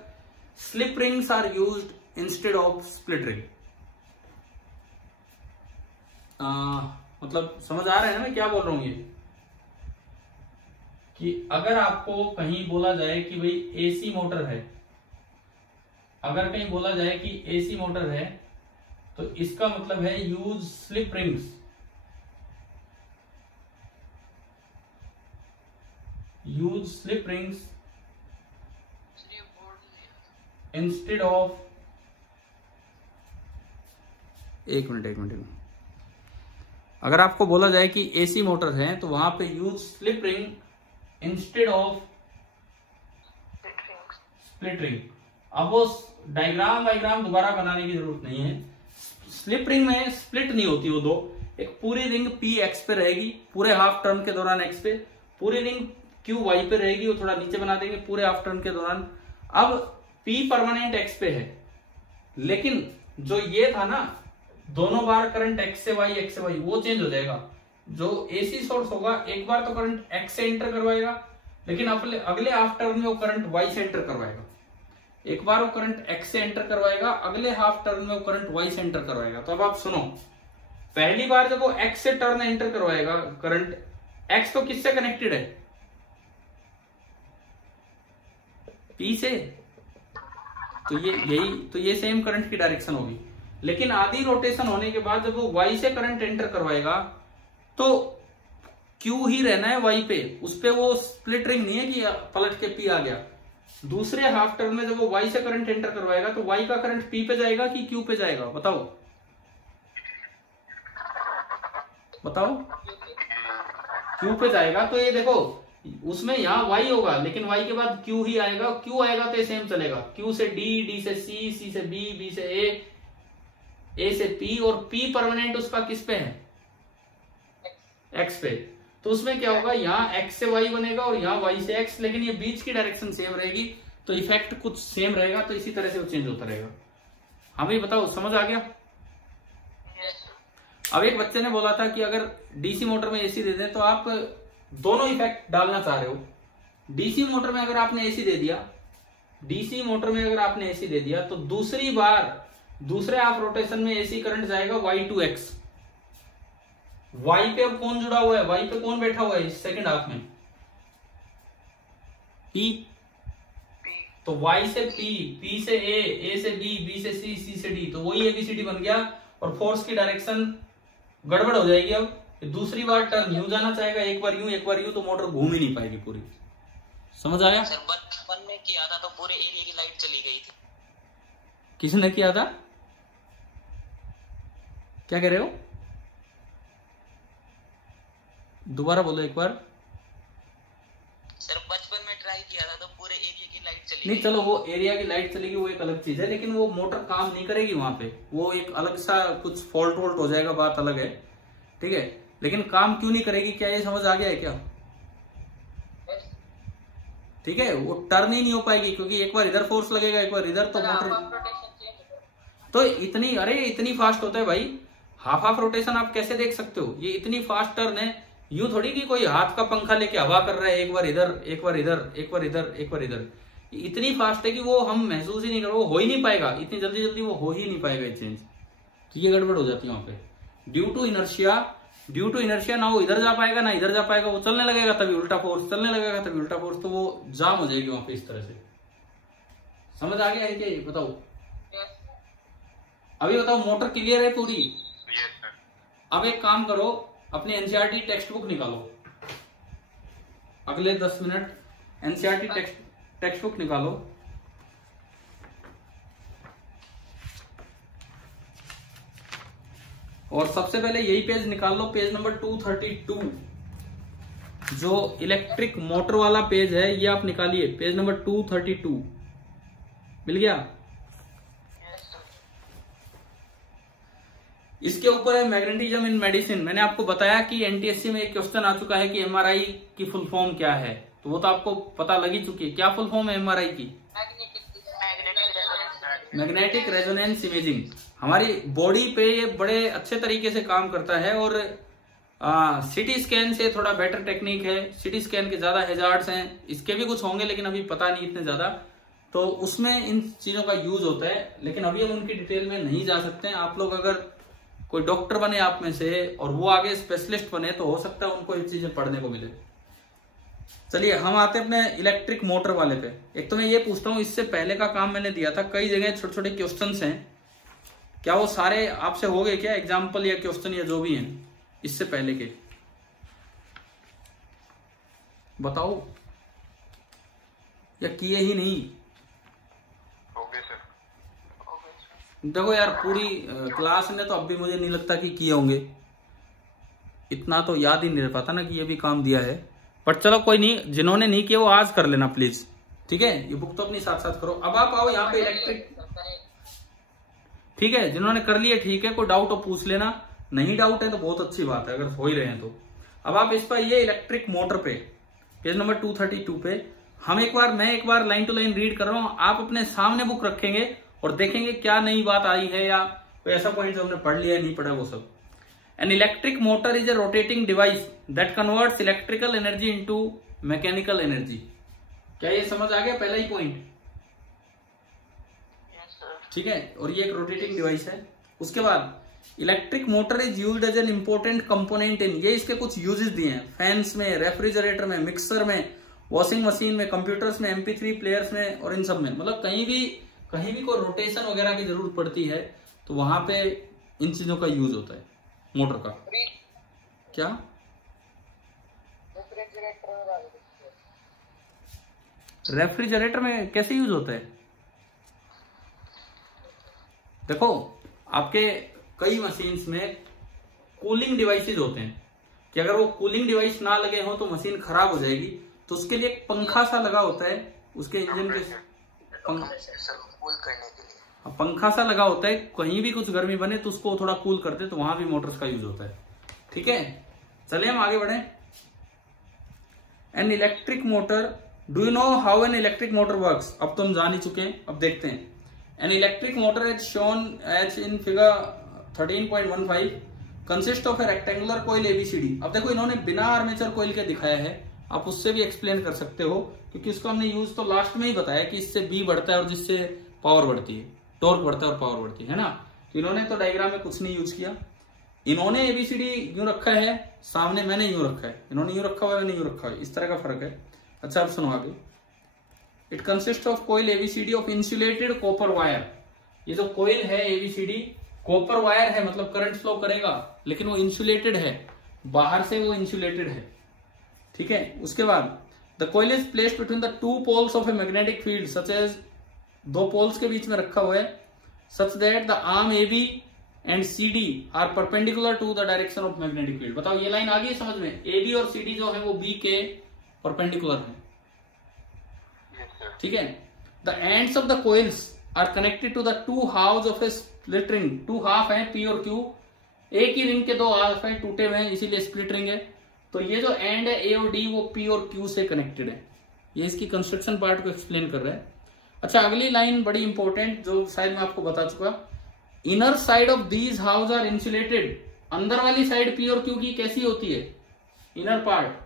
slip rings are used instead of split ring. मतलब समझ आ रहा है ना मैं क्या बोल रहा हूं? ये कि अगर आपको कहीं बोला जाए कि भाई AC मोटर है, अगर कहीं बोला जाए कि AC मोटर है तो इसका मतलब है use slip rings, use slip rings instead of, एक मिनट, अगर आपको बोला जाए कि AC मोटर है तो वहां पे use slip ring instead of split ring. अब वो डायग्राम दोबारा बनाने की जरूरत नहीं है। स्लिप रिंग में स्प्लिट नहीं होती वो दो, एक पूरी रिंग P X पे रहेगी पूरे हाफ टर्न के दौरान X पे, पूरी रिंग Q Y पे रहेगी, वो थोड़ा नीचे बना देंगे पूरे हाफ टर्न के दौरान। अब P परमानेंट X पे है, लेकिन जो ये था ना दोनों बार करंट X से Y वो चेंज हो जाएगा। जो AC सोर्स होगा एक बार तो करंट X से एंटर करवाएगा, लेकिन अगले हाफ टर्न में वो करंट Y से एंटर करवाएगा। एक बार वो करंट X से एंटर करवाएगा, अगले हाफ टर्न में वो करंट Y से एंटर करवाएगा। तो अब आप सुनो, पहली बार जब वो X से टर्न एंटर करवाएगा करंट, X तो किससे कनेक्टेड है? P से। तो ये सेम करंट की डायरेक्शन होगी। लेकिन आधी रोटेशन होने के बाद जब वो Y से करंट एंटर करवाएगा तो Q ही रहना है Y पे, उस पे वो स्प्लिट रिंग नहीं है कि पलट के P आ गया। दूसरे हाफ टर्न में जब वो Y से करंट एंटर करवाएगा तो Y का करंट P पे जाएगा कि Q पे जाएगा? बताओ। Q पे जाएगा। तो ये देखो उसमें यहाँ Y होगा लेकिन Y के बाद Q ही आएगा, Q आएगा तो सेम चलेगा, Q से D, D से C, C से B, B से A से P, और P परमानेंट उसका किस पे है? X पे। तो उसमें क्या होगा, यहाँ x से y बनेगा और यहाँ y से x, लेकिन ये बीच की डायरेक्शन सेम रहेगी तो इफेक्ट कुछ सेम रहेगा, तो इसी तरह से वो चेंज होता रहेगा। हाँ भाई बताओ, समझ आ गया? अब एक बच्चे ने बोला था कि अगर डीसी मोटर में एसी दे दें तो आप दोनों इफेक्ट डालना चाह रहे हो। डीसी मोटर में अगर आपने एसी दे दिया, डीसी मोटर में अगर आपने एसी दे दिया तो दूसरी बार दूसरे हाफ रोटेशन में एसी करंट जाएगा y to x। y पे अब कौन जुड़ा हुआ है, y पे कौन बैठा हुआ है इस सेकंड हाफ में? P। तो y से P, P से A से B, B से C, C से D, तो वही ABCD बन गया और फोर्स की डायरेक्शन गड़बड़ हो जाएगी। अब दूसरी बार टर्न यूं जाना चाहेगा, एक बार यूं एक बार यूं, तो मोटर घूम ही नहीं पाएगी पूरी। समझ आया? सर बचपन में किया था तो पूरे एरिया की लाइट चली गई थी। किसने किया था? क्या कह रहे हो? दोबारा बोलो एक बार। सर बचपन में ट्राई किया था तो पूरे एरिया की लाइट चली नहीं, चलो वो एरिया की लाइट चलेगी वो एक अलग चीज है, लेकिन वो मोटर काम नहीं करेगी वहां पे, वो एक अलग सा कुछ फॉल्ट वोल्ट हो जाएगा, बात अलग है, ठीक है। लेकिन काम क्यों नहीं करेगी, क्या ये समझ आ गया है क्या? ठीक है, वो टर्न ही नहीं हो पाएगी क्योंकि एक बार इधर फोर्स लगेगा एक बार इधर, तो मोटर तो इतनी फास्ट होता है भाई। हाफ हाफ रोटेशन आप कैसे देख सकते हो, ये इतनी फास्ट टर्न है। यूं थोड़ी कि कोई हाथ का पंखा लेके हवा कर रहा है, एक बार इधर एक बार इधर एक बार इधर एक बार इधर, इतनी फास्ट है कि वो हम महसूस ही नहीं कर, वो हो ही नहीं पाएगा, इतनी जल्दी जल्दी वो हो ही नहीं पाएगा चेंज। तो ये गड़बड़ हो जाती है वहां पे ड्यू टू इनर्शिया। ना वो इधर जा पाएगा ना इधर जा पाएगा, वो चलने लगेगा तभी उल्टा फोर्स, चलने लगेगा तभी उल्टा फोर्स, तो वो जाम हो जाएगी वहां पे इस तरह से। समझ आ गया है क्या? बताओ अभी, बताओ मोटर क्लियर है पूरी? अब एक काम करो, अपने एनसीईआरटी टेक्स्ट बुक निकालो, अगले 10 मिनट एनसीईआरटी टेक्स्ट बुक निकालो और सबसे पहले यही पेज निकाल लो, पेज नंबर 232, जो इलेक्ट्रिक मोटर वाला पेज है ये आप निकालिए, पेज नंबर 232 मिल गया? इसके ऊपर है मैग्नेटिज्म इन मेडिसिन। मैंने आपको बताया कि एनटीएससी में एक क्वेश्चन आ चुका है कि एमआरआई की फुल फॉर्म क्या है, तो वो तो आपको पता लग ही चुकी है। क्या फुल फॉर्म है एमआरआई की? Magnetic resonance imaging. हमारी बॉडी पे ये बड़े अच्छे तरीके से काम करता है और सिटी स्कैन से थोड़ा बेटर टेक्निक है। सिटी स्कैन के ज्यादा हैजार्ड्स हैं, इसके भी कुछ होंगे लेकिन अभी पता नहीं इतने ज्यादा, तो उसमें इन चीजों का यूज होता है, लेकिन अभी हम उनकी डिटेल में नहीं जा सकते हैं। आप लोग अगर कोई डॉक्टर बने आप में से और वो आगे स्पेशलिस्ट बने तो हो सकता है उनको ये चीजें पढ़ने को मिले। चलिए हम आते हैं अपने इलेक्ट्रिक मोटर वाले पे। एक तो मैं ये पूछता हूँ, इससे पहले का काम मैंने दिया था, कई जगह छोटे छोटे क्वेश्चंस हैं, क्या वो सारे आपसे हो गए क्या, एग्जाम्पल या क्वेश्चन या जो भी हैं इससे पहले के? बताओ, या किए ही नहीं? देखो यार, पूरी क्लास ने तो अब भी मुझे नहीं लगता कि किए होंगे, इतना तो याद ही नहीं रह पाता ना कि ये भी काम दिया है। बट चलो कोई नहीं, जिन्होंने नहीं किया वो आज कर लेना प्लीज, ठीक है? ये बुक तो अपनी साथ साथ करो। अब आप आओ यहाँ पे इलेक्ट्रिक, ठीक है? जिन्होंने कर लिया ठीक है, कोई डाउट हो पूछ लेना, नहीं डाउट है तो बहुत अच्छी बात है अगर हो ही रहे हैं तो। अब आप इस पर ये इलेक्ट्रिक मोटर पे पेज नंबर 232 पे मैं एक बार लाइन टू लाइन रीड कर रहा हूँ, आप अपने सामने बुक रखेंगे और देखेंगे क्या नई बात आई है या कोई ऐसा पॉइंट जो हमने पढ़ लिया नहीं पढ़ा वो सब। N electric motor is a rotating device that converts electrical energy into mechanical energy. क्या ये समझ आ गया? पहला ही पॉइंट, ठीक है? और ये एक रोटेटिंग डिवाइस है। उसके बाद electric motor is used as an important component in, ये इसके कुछ यूजेस दिए हैं, फैंस में, रेफ्रिजरेटर में, मिक्सर में, वॉशिंग मशीन में, कंप्यूटर्स में, MP3 प्लेयर्स में और इन सब में। मतलब कहीं भी कोई रोटेशन वगैरह की जरूरत पड़ती है तो वहां पे इन चीजों का यूज होता है मोटर का। क्या? रेफ्रिजरेटर में कैसे यूज होता है? देखो, आपके कई मशीन्स में कूलिंग डिवाइसेस होते हैं कि अगर वो कूलिंग डिवाइस ना लगे हो तो मशीन खराब हो जाएगी, तो उसके लिए एक पंखा सा लगा होता है उसके इंजन के, कूल करने के लिए पंखा सा लगा होता है, कहीं भी कुछ गर्मी बने तो उसको थोड़ा कूल करते, तो वहां भी मोटर्स का यूज होता है, ठीक है? चलिए हम आगे बढ़े। N electric motor, do you know how an electric motor works? अब तो हम जान ही चुके हैं, अब देखते हैं। An electric motor as shown in इन फिगर 13.15 consist of a rectangular coil ABCD. अब देखो इन्होंने बिना आर्मेचर कॉइल के दिखाया है, आप उससे भी एक्सप्लेन कर सकते हो, क्योंकि उसको हमने यूज तो लास्ट में ही बताया कि इससे बी बढ़ता है और जिससे पावर बढ़ती है, टॉर्क बढ़ता है और पावर बढ़ती है ना। तो इन्होंने तो डायग्राम में कुछ नहीं यूज किया, इन्होंने एबीसीडी यूं रखा है, सामने मैंने यूं रखा है, इन्होंने यूं रखा हुआ है, मैंने यूं रखा है, इस तरह का फर्क है। अच्छा अब सुनो आगे। It consist of coil ABCD of insulated copper wire. ये जो कोइल है एबीसीडी कॉपर वायर है, मतलब करंट फ्लो करेगा, लेकिन वो इंसुलेटेड है, बाहर से वो इंसुलेटेड है, ठीक है। उसके बाद the coil is placed between the two poles of a magnetic field such as, दो पोल्स के बीच में रखा हुआ है, such that the arm A B and C D are perpendicular to the direction of magnetic field. बताओ ये line आ गई समझ में? ए बी और सी डी जो है वो बी के परपेंडिकुलर है, ठीक है। The ends of the coils are connected to the two halves of a split ring. Two half है पी और क्यू, एक ही रिंग के दो हाफ है, टूटे हुए हैं, इसीलिए स्प्लिट रिंग है। तो ये जो एंड है ए और डी वो पी और क्यू से कनेक्टेड है। ये इसकी कंस्ट्रक्शन पार्ट को एक्सप्लेन कर रहा है। अच्छा अगली लाइन बड़ी इंपॉर्टेंट, जो शायद मैं आपको बता चुका, inner side of these halves are insulated. अंदर वाली साइड पी और क्यू की कैसी होती है? इनर पार्ट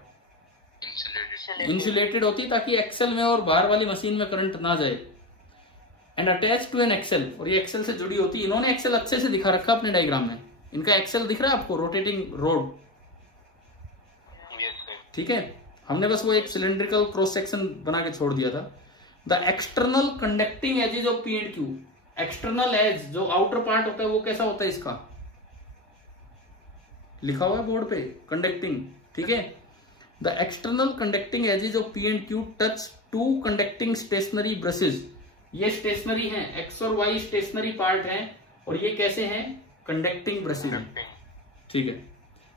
इंसुलेटेड होती है, ताकि एक्सेल में और बाहर वाली मशीन में करंट ना जाए। And attach to an axle, और ये एक्सेल से जुड़ी होती है। इन्होंने एक्सेल अच्छे से दिखा रखा अपने डायग्राम में, इनका एक्सेल दिख रहा है आपको, रोटेटिंग रोड, ठीक है। हमने बस वो एक सिलेंड्रिकल क्रॉस सेक्शन बना के छोड़ दिया था। The external conducting edges of P and Q. External edge जो आउटर पार्ट होता है वो कैसा होता है? इसका लिखा हुआ है बोर्ड पे, कंडक्टिंग, ठीक है। The external conducting edges of P and Q touch to conducting stationary brushes. ये स्टेशनरी हैं, एक्स और वाई स्टेशनरी पार्ट हैं, और ये कैसे हैं? कंडक्टिंग ब्रशेज हैं, ठीक है,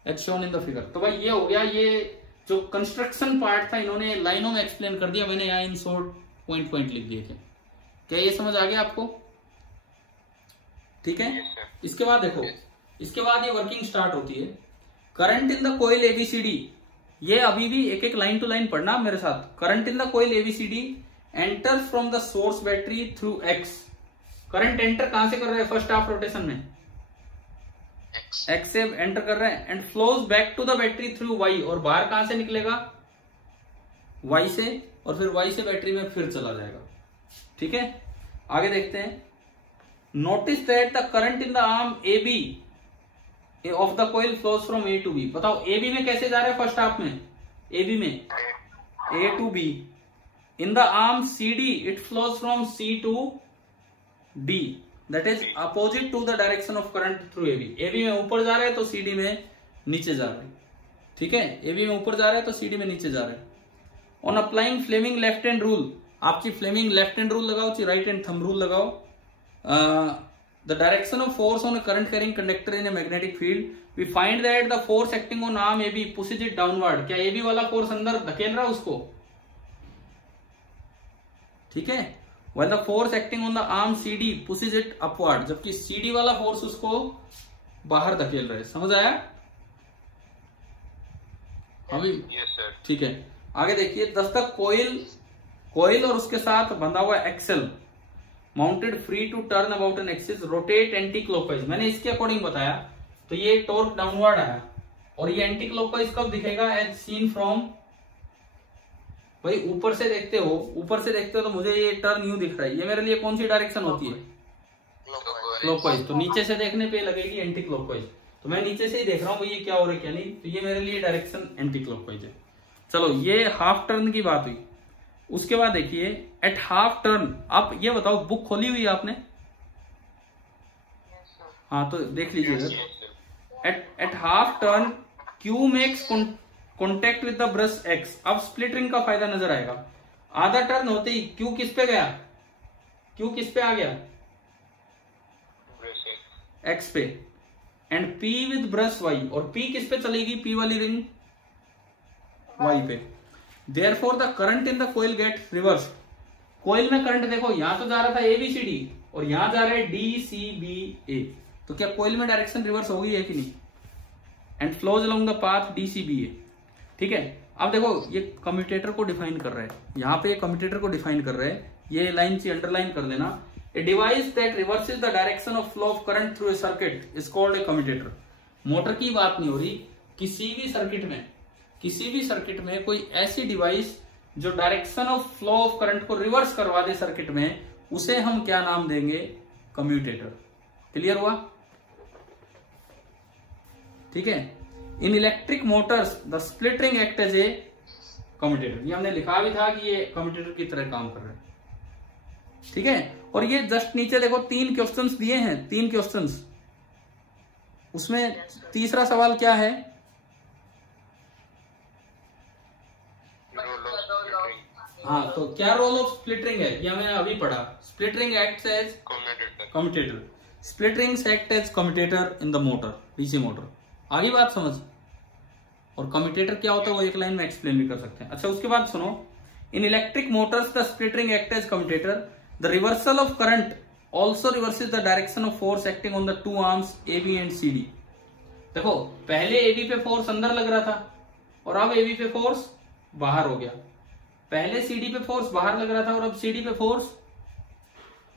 as shown in the figure. तो भाई ये हो गया, ये जो कंस्ट्रक्शन पार्ट था इन्होंने लाइनों में एक्सप्लेन कर दिया, मैंने यहाँ इन शॉर्ट पॉइंट लिख दिए थे। क्या ये समझ आ गया आपको? ठीक है। इसके बाद देखो, इसके बाद ये वर्किंग स्टार्ट होती है। Current in the coil ABCD, ये अभी भी एक एक लाइन टू लाइन पढ़ना मेरे साथ। Current in the coil ABCD enters from the source battery through X. Current enter कहां से कर रहा है? फर्स्ट हाफ रोटेशन में एक्स से एंटर कर रहा है, and flows back to the battery through Y, और बाहर कहां से निकलेगा? वाई से, और फिर वाई से बैटरी में फिर चला जाएगा, ठीक है। आगे देखते हैं। Notice that the current in the arm A B of the coil flows from A to B. बताओ ए बी में कैसे जा रहा है? फर्स्ट हाफ में ए बी में A to B. In the arm C D it flows from C to D, that is opposite to the direction of current through A B. A B में ऊपर जा रहा है तो C D में नीचे जा रहा है, ठीक है। ए बी में ऊपर जा रहा है तो सी डी में नीचे जा रहा है। On applying Fleming left hand rule, आपकी फ्लेमिंग लेफ्ट हैंड रूल लगाओ, ची राइट हैंड थंब रूल लगाओ। The direction of force on a current carrying conductor in a magnetic field, we find that the force acting on arm A B pushes it downward. क्या A B वाला force अंदर धकेल रहा है उसको? ठीक है। While the force acting on the arm CD pushes it upward, जबकि CD वाला फोर्स उसको बाहर धकेल रहा है। समझ आया अभी? Yes sir. ठीक है। आगे देखिए, दस तक कोयल और उसके साथ बंधा हुआ axle mounted free to turn about an axis rotate anti clockwise. मैंने इसके अकॉर्डिंग बताया, तो ये टॉर्क डाउनवर्ड आया, और ये एंटी क्लॉकवाइज कब दिखेगा? एज सीन फ्रॉम, भाई ऊपर से देखते हो तो मुझे ये टर्न यूं दिख रहा है, ये मेरे लिए कौन सी डायरेक्शन होती है? क्लॉकवाइज। तो नीचे से देखने पे लगेगी एंटी क्लॉकवाइज, तो मैं नीचे से ही देख रहा हूँ ये क्या हो रहा है क्या नहीं, तो ये मेरे लिए डायरेक्शन एंटी क्लॉकवाइज है। चलो ये हाफ टर्न की बात हुई। उसके बाद देखिए एट हाफ टर्न, आप ये बताओ बुक खोली हुई है आपने? हाँ तो देख लीजिएगा। At half turn Q makes contact with the brush x. अब स्प्लिट रिंग का फायदा नजर आएगा। आधा टर्न होते ही क्यू किस पे गया? क्यू किस पे आ गया? एक्स पे। And P with brush Y, और पी किस पे चलेगी? पी वाली रिंग वाई पे। Therefore the current in the coil get reverse. Coil में करंट देखो, यहां तो जा रहा था एबीसीडी और यहां जा रहा है डी सी बी ए, तो क्या कोइल में डायरेक्शन रिवर्स हो गई है कि नहीं? And flows along the path D C B A, ठीक है। अब देखो ये कम्यूटेटर को डिफाइन कर रहा है, यहाँ पे कम्यूटेटर को डिफाइन कर रहा है, ये लाइन से अंडरलाइन कर देना। A device that reverses the direction of flow of current through A circuit is called a commutator. Motor की बात नहीं हो रही, किसी भी सर्किट में कोई ऐसी डिवाइस जो direction of flow of current को रिवर्स करवा दे सर्किट में, उसे हम क्या नाम देंगे? कम्यूटेटर। क्लियर हुआ? ठीक है। In electric motors the split ring act as a commutator. ये हमने लिखा भी था कि ये कम्यूटेटर की तरह काम कर रहा है। ठीक है। और ये जस्ट नीचे देखो 3 क्वेश्चंस दिए हैं, 3 क्वेश्चंस। उसमें तीसरा सवाल क्या है? हाँ, तो क्या रोल ऑफ स्प्लिट रिंग है? ये हमने अभी पढ़ा। Split ring acts as commutator. Split rings act as commutator in the motor, DC motor. आगे बात समझ। और कम्यूटेटर क्या होता है वो एक लाइन में एक्सप्लेन भी कर सकते हैं। अच्छा, उसके बाद सुनो, in electric motors the split ring act as commutator. The reversal of current also reverses the direction of force acting on the 2 arms AB and CD। देखो पहले AB पे फोर्स अंदर लग रहा था और अब AB पे फोर्स बाहर हो गया। पहले CD पे फोर्स बाहर लग रहा था और अब CD पे फोर्स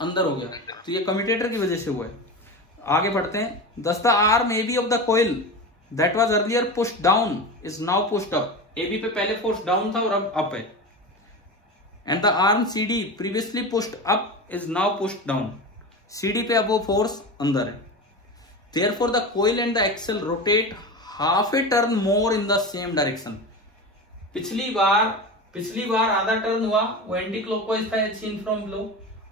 अंदर हो गया। तो ये कम्यूटेटर की वजह से हुआ है। आगे बढ़ते हैं। Thus the arm AB of the coil that was earlier pushed down is now pushed up। AB पे पहले फोर्स डाउन था और अब अप है। And the arm CD previously pushed up is now pushed down। CD पे अब वो force अंदर है। Therefore the coil and the axle rotate half a turn more in the same direction। पिछली बार आधा टर्न हुआ, वो एंटी क्लॉकवाइज था, एज सीन फ्रॉम बिलो।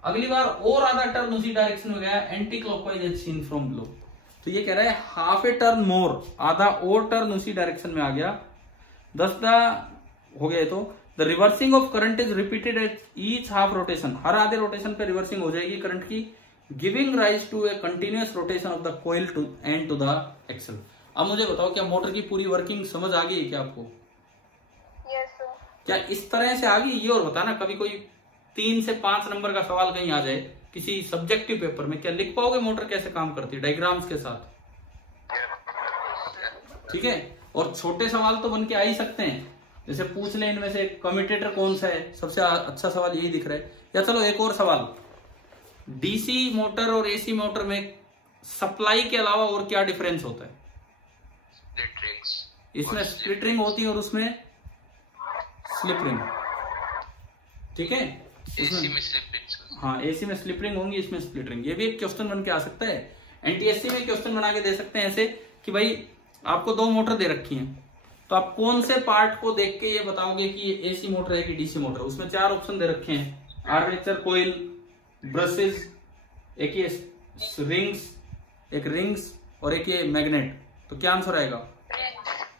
अगली बार और आधा टर्न उसी डायरेक्शन में गया, anti clockwise, as seen from below. तो ये कह रहा है हाफ ए टर्न मोर, आधा और टर्न उसी डायरेक्शन में आ गया। 10 हो गया। तो the reversing of current is repeated at each half rotation. हर आधे रोटेशन पे रिवर्सिंग हो जाएगी करंट की, giving rise to a continuous rotation of the coil to and to the axle. अब मुझे बताओ, क्या मोटर की पूरी वर्किंग समझ आ गई है क्या आपको? क्या इस तरह से आ गई? ये और बताना, कभी कोई 3 से 5 नंबर का सवाल कहीं आ जाए किसी सब्जेक्टिव पेपर में, क्या लिख पाओगे मोटर कैसे काम करती है डायग्राम्स के साथ? ठीक है। और छोटे सवाल तो बन के आ ही सकते हैं, जैसे पूछ ले इनमें से कम्यूटेटर कौन सा है, सबसे अच्छा सवाल यही दिख रहा है। या चलो एक और सवाल, डीसी मोटर और एसी मोटर में सप्लाई के अलावा और क्या डिफरेंस होता है? इसमें स्प्लिट रिंग होती है और उसमें स्लिप रिंग। ठीक है। एसी में स्लिप रिंग। हाँ, एसी में स्लिप रिंग होंगी, इसमें स्प्लिट रिंग। ये भी एक क्वेश्चन बन के आ सकता है। एनटीएससी में क्वेश्चन बना के दे सकते हैं ऐसे कि भाई आपको 2 मोटर दे रखी हैं, तो आप कौन से पार्ट को देख के ये बताओगे कि ये एसी मोटर है कि डीसी मोटर। उसमें 4 ऑप्शन दे रखे हैं, आर्मेचर, कोयल, ब्रशेस, एक ये रिंग्स, एक रिंग्स और एक ये मैग्नेट। तो क्या आंसर आएगा?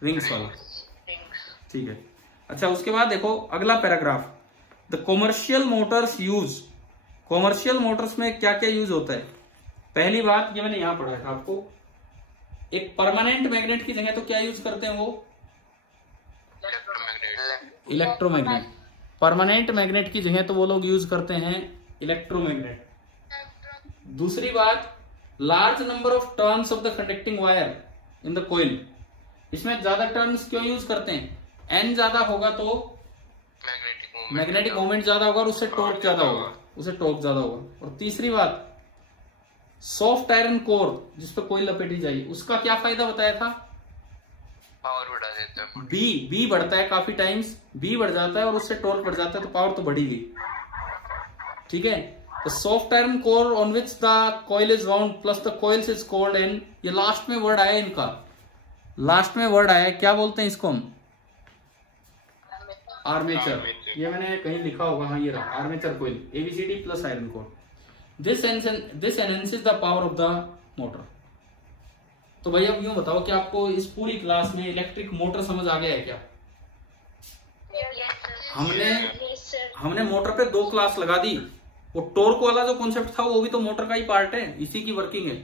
रिंग्स वाला। ठीक है। अच्छा, उसके बाद देखो अगला paragraph, the commercial Motors use. Commercial Motors में क्या क्या यूज होता है? पहली बात, ये मैंने यहां पढ़ा था आपको, एक परमानेंट मैग्नेट की जगह तो क्या यूज करते हैं वो? इलेक्ट्रोमैग्नेट। परमानेंट मैग्नेट की जगह तो वो लोग यूज करते हैं इलेक्ट्रोमैग्नेट। दूसरी बात, large number of turns of the conducting wire in the coil. इसमें ज्यादा टर्न्स क्यों यूज करते हैं? एन ज्यादा होगा तो मैग्नेटिक मोमेंट ज्यादा होगा और उससे टॉर्क ज्यादा होगा। और तीसरी बात, सॉफ्ट आयरन कोर जिस पे कोई लपेटी जाए, उसका क्या फायदा बताया था? पावर बढ़ा देता है। बी बढ़ता है, काफी टाइम्स बी बढ़ जाता है और उससे टॉर्क बढ़ जाता है, तो पावर तो बढ़ी गई। ठीक है। तो soft iron core on which the coil is wound plus the coils is called an. ये लास्ट में वर्ड आया इनका, लास्ट में वर्ड आया, क्या बोलते हैं इसको हम? आर्मेचर। ये मैंने कहीं लिखा होगा, हाँ ये रहा, armature coil, ABCD plus iron core. This enhances the power of the motor. तो भाई अब यूं बताओ कि आपको इस पूरी क्लास में इलेक्ट्रिक मोटर समझ आ गया है क्या? हमने मोटर पे 2 क्लास लगा दी। वो टॉर्क वाला जो कॉन्सेप्ट था वो भी तो मोटर का ही पार्ट है, इसी की वर्किंग है।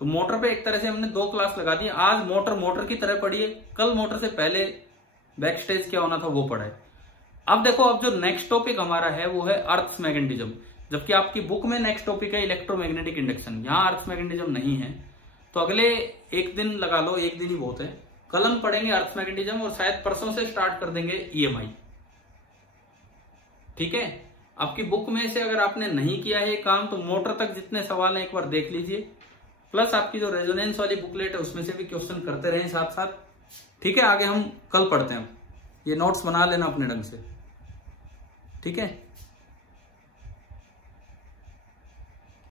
तो मोटर पे एक तरह से हमने 2 क्लास लगा दी। आज मोटर की तरह पढ़िए, कल मोटर से पहले बैक स्टेज क्या होना था वो पढ़ा है। अब देखो, अब जो नेक्स्ट टॉपिक हमारा है वो है अर्थ मैग्नेटिज्म, जबकि आपकी बुक में नेक्स्ट टॉपिक है इलेक्ट्रोमैग्नेटिक इंडक्शन। यहाँ अर्थ मैग्नेटिज्म नहीं है, तो अगले एक दिन लगा लो, एक दिन ही बहुत है, कल हम पढ़ेंगे अर्थमैग्नेटिज्म और शायद परसों से स्टार्ट कर देंगे EMI। ठीक है, आपकी बुक में से अगर आपने नहीं किया है काम तो मोटर तक जितने सवाल हैं एक बार देख लीजिए, प्लस आपकी जो रेजोनेंस वाली बुकलेट है उसमें से भी क्वेश्चन करते रहें साथ साथ। ठीक है, आगे हम कल पढ़ते हैं। ये नोट्स बना लेना अपने ढंग से। ठीक है।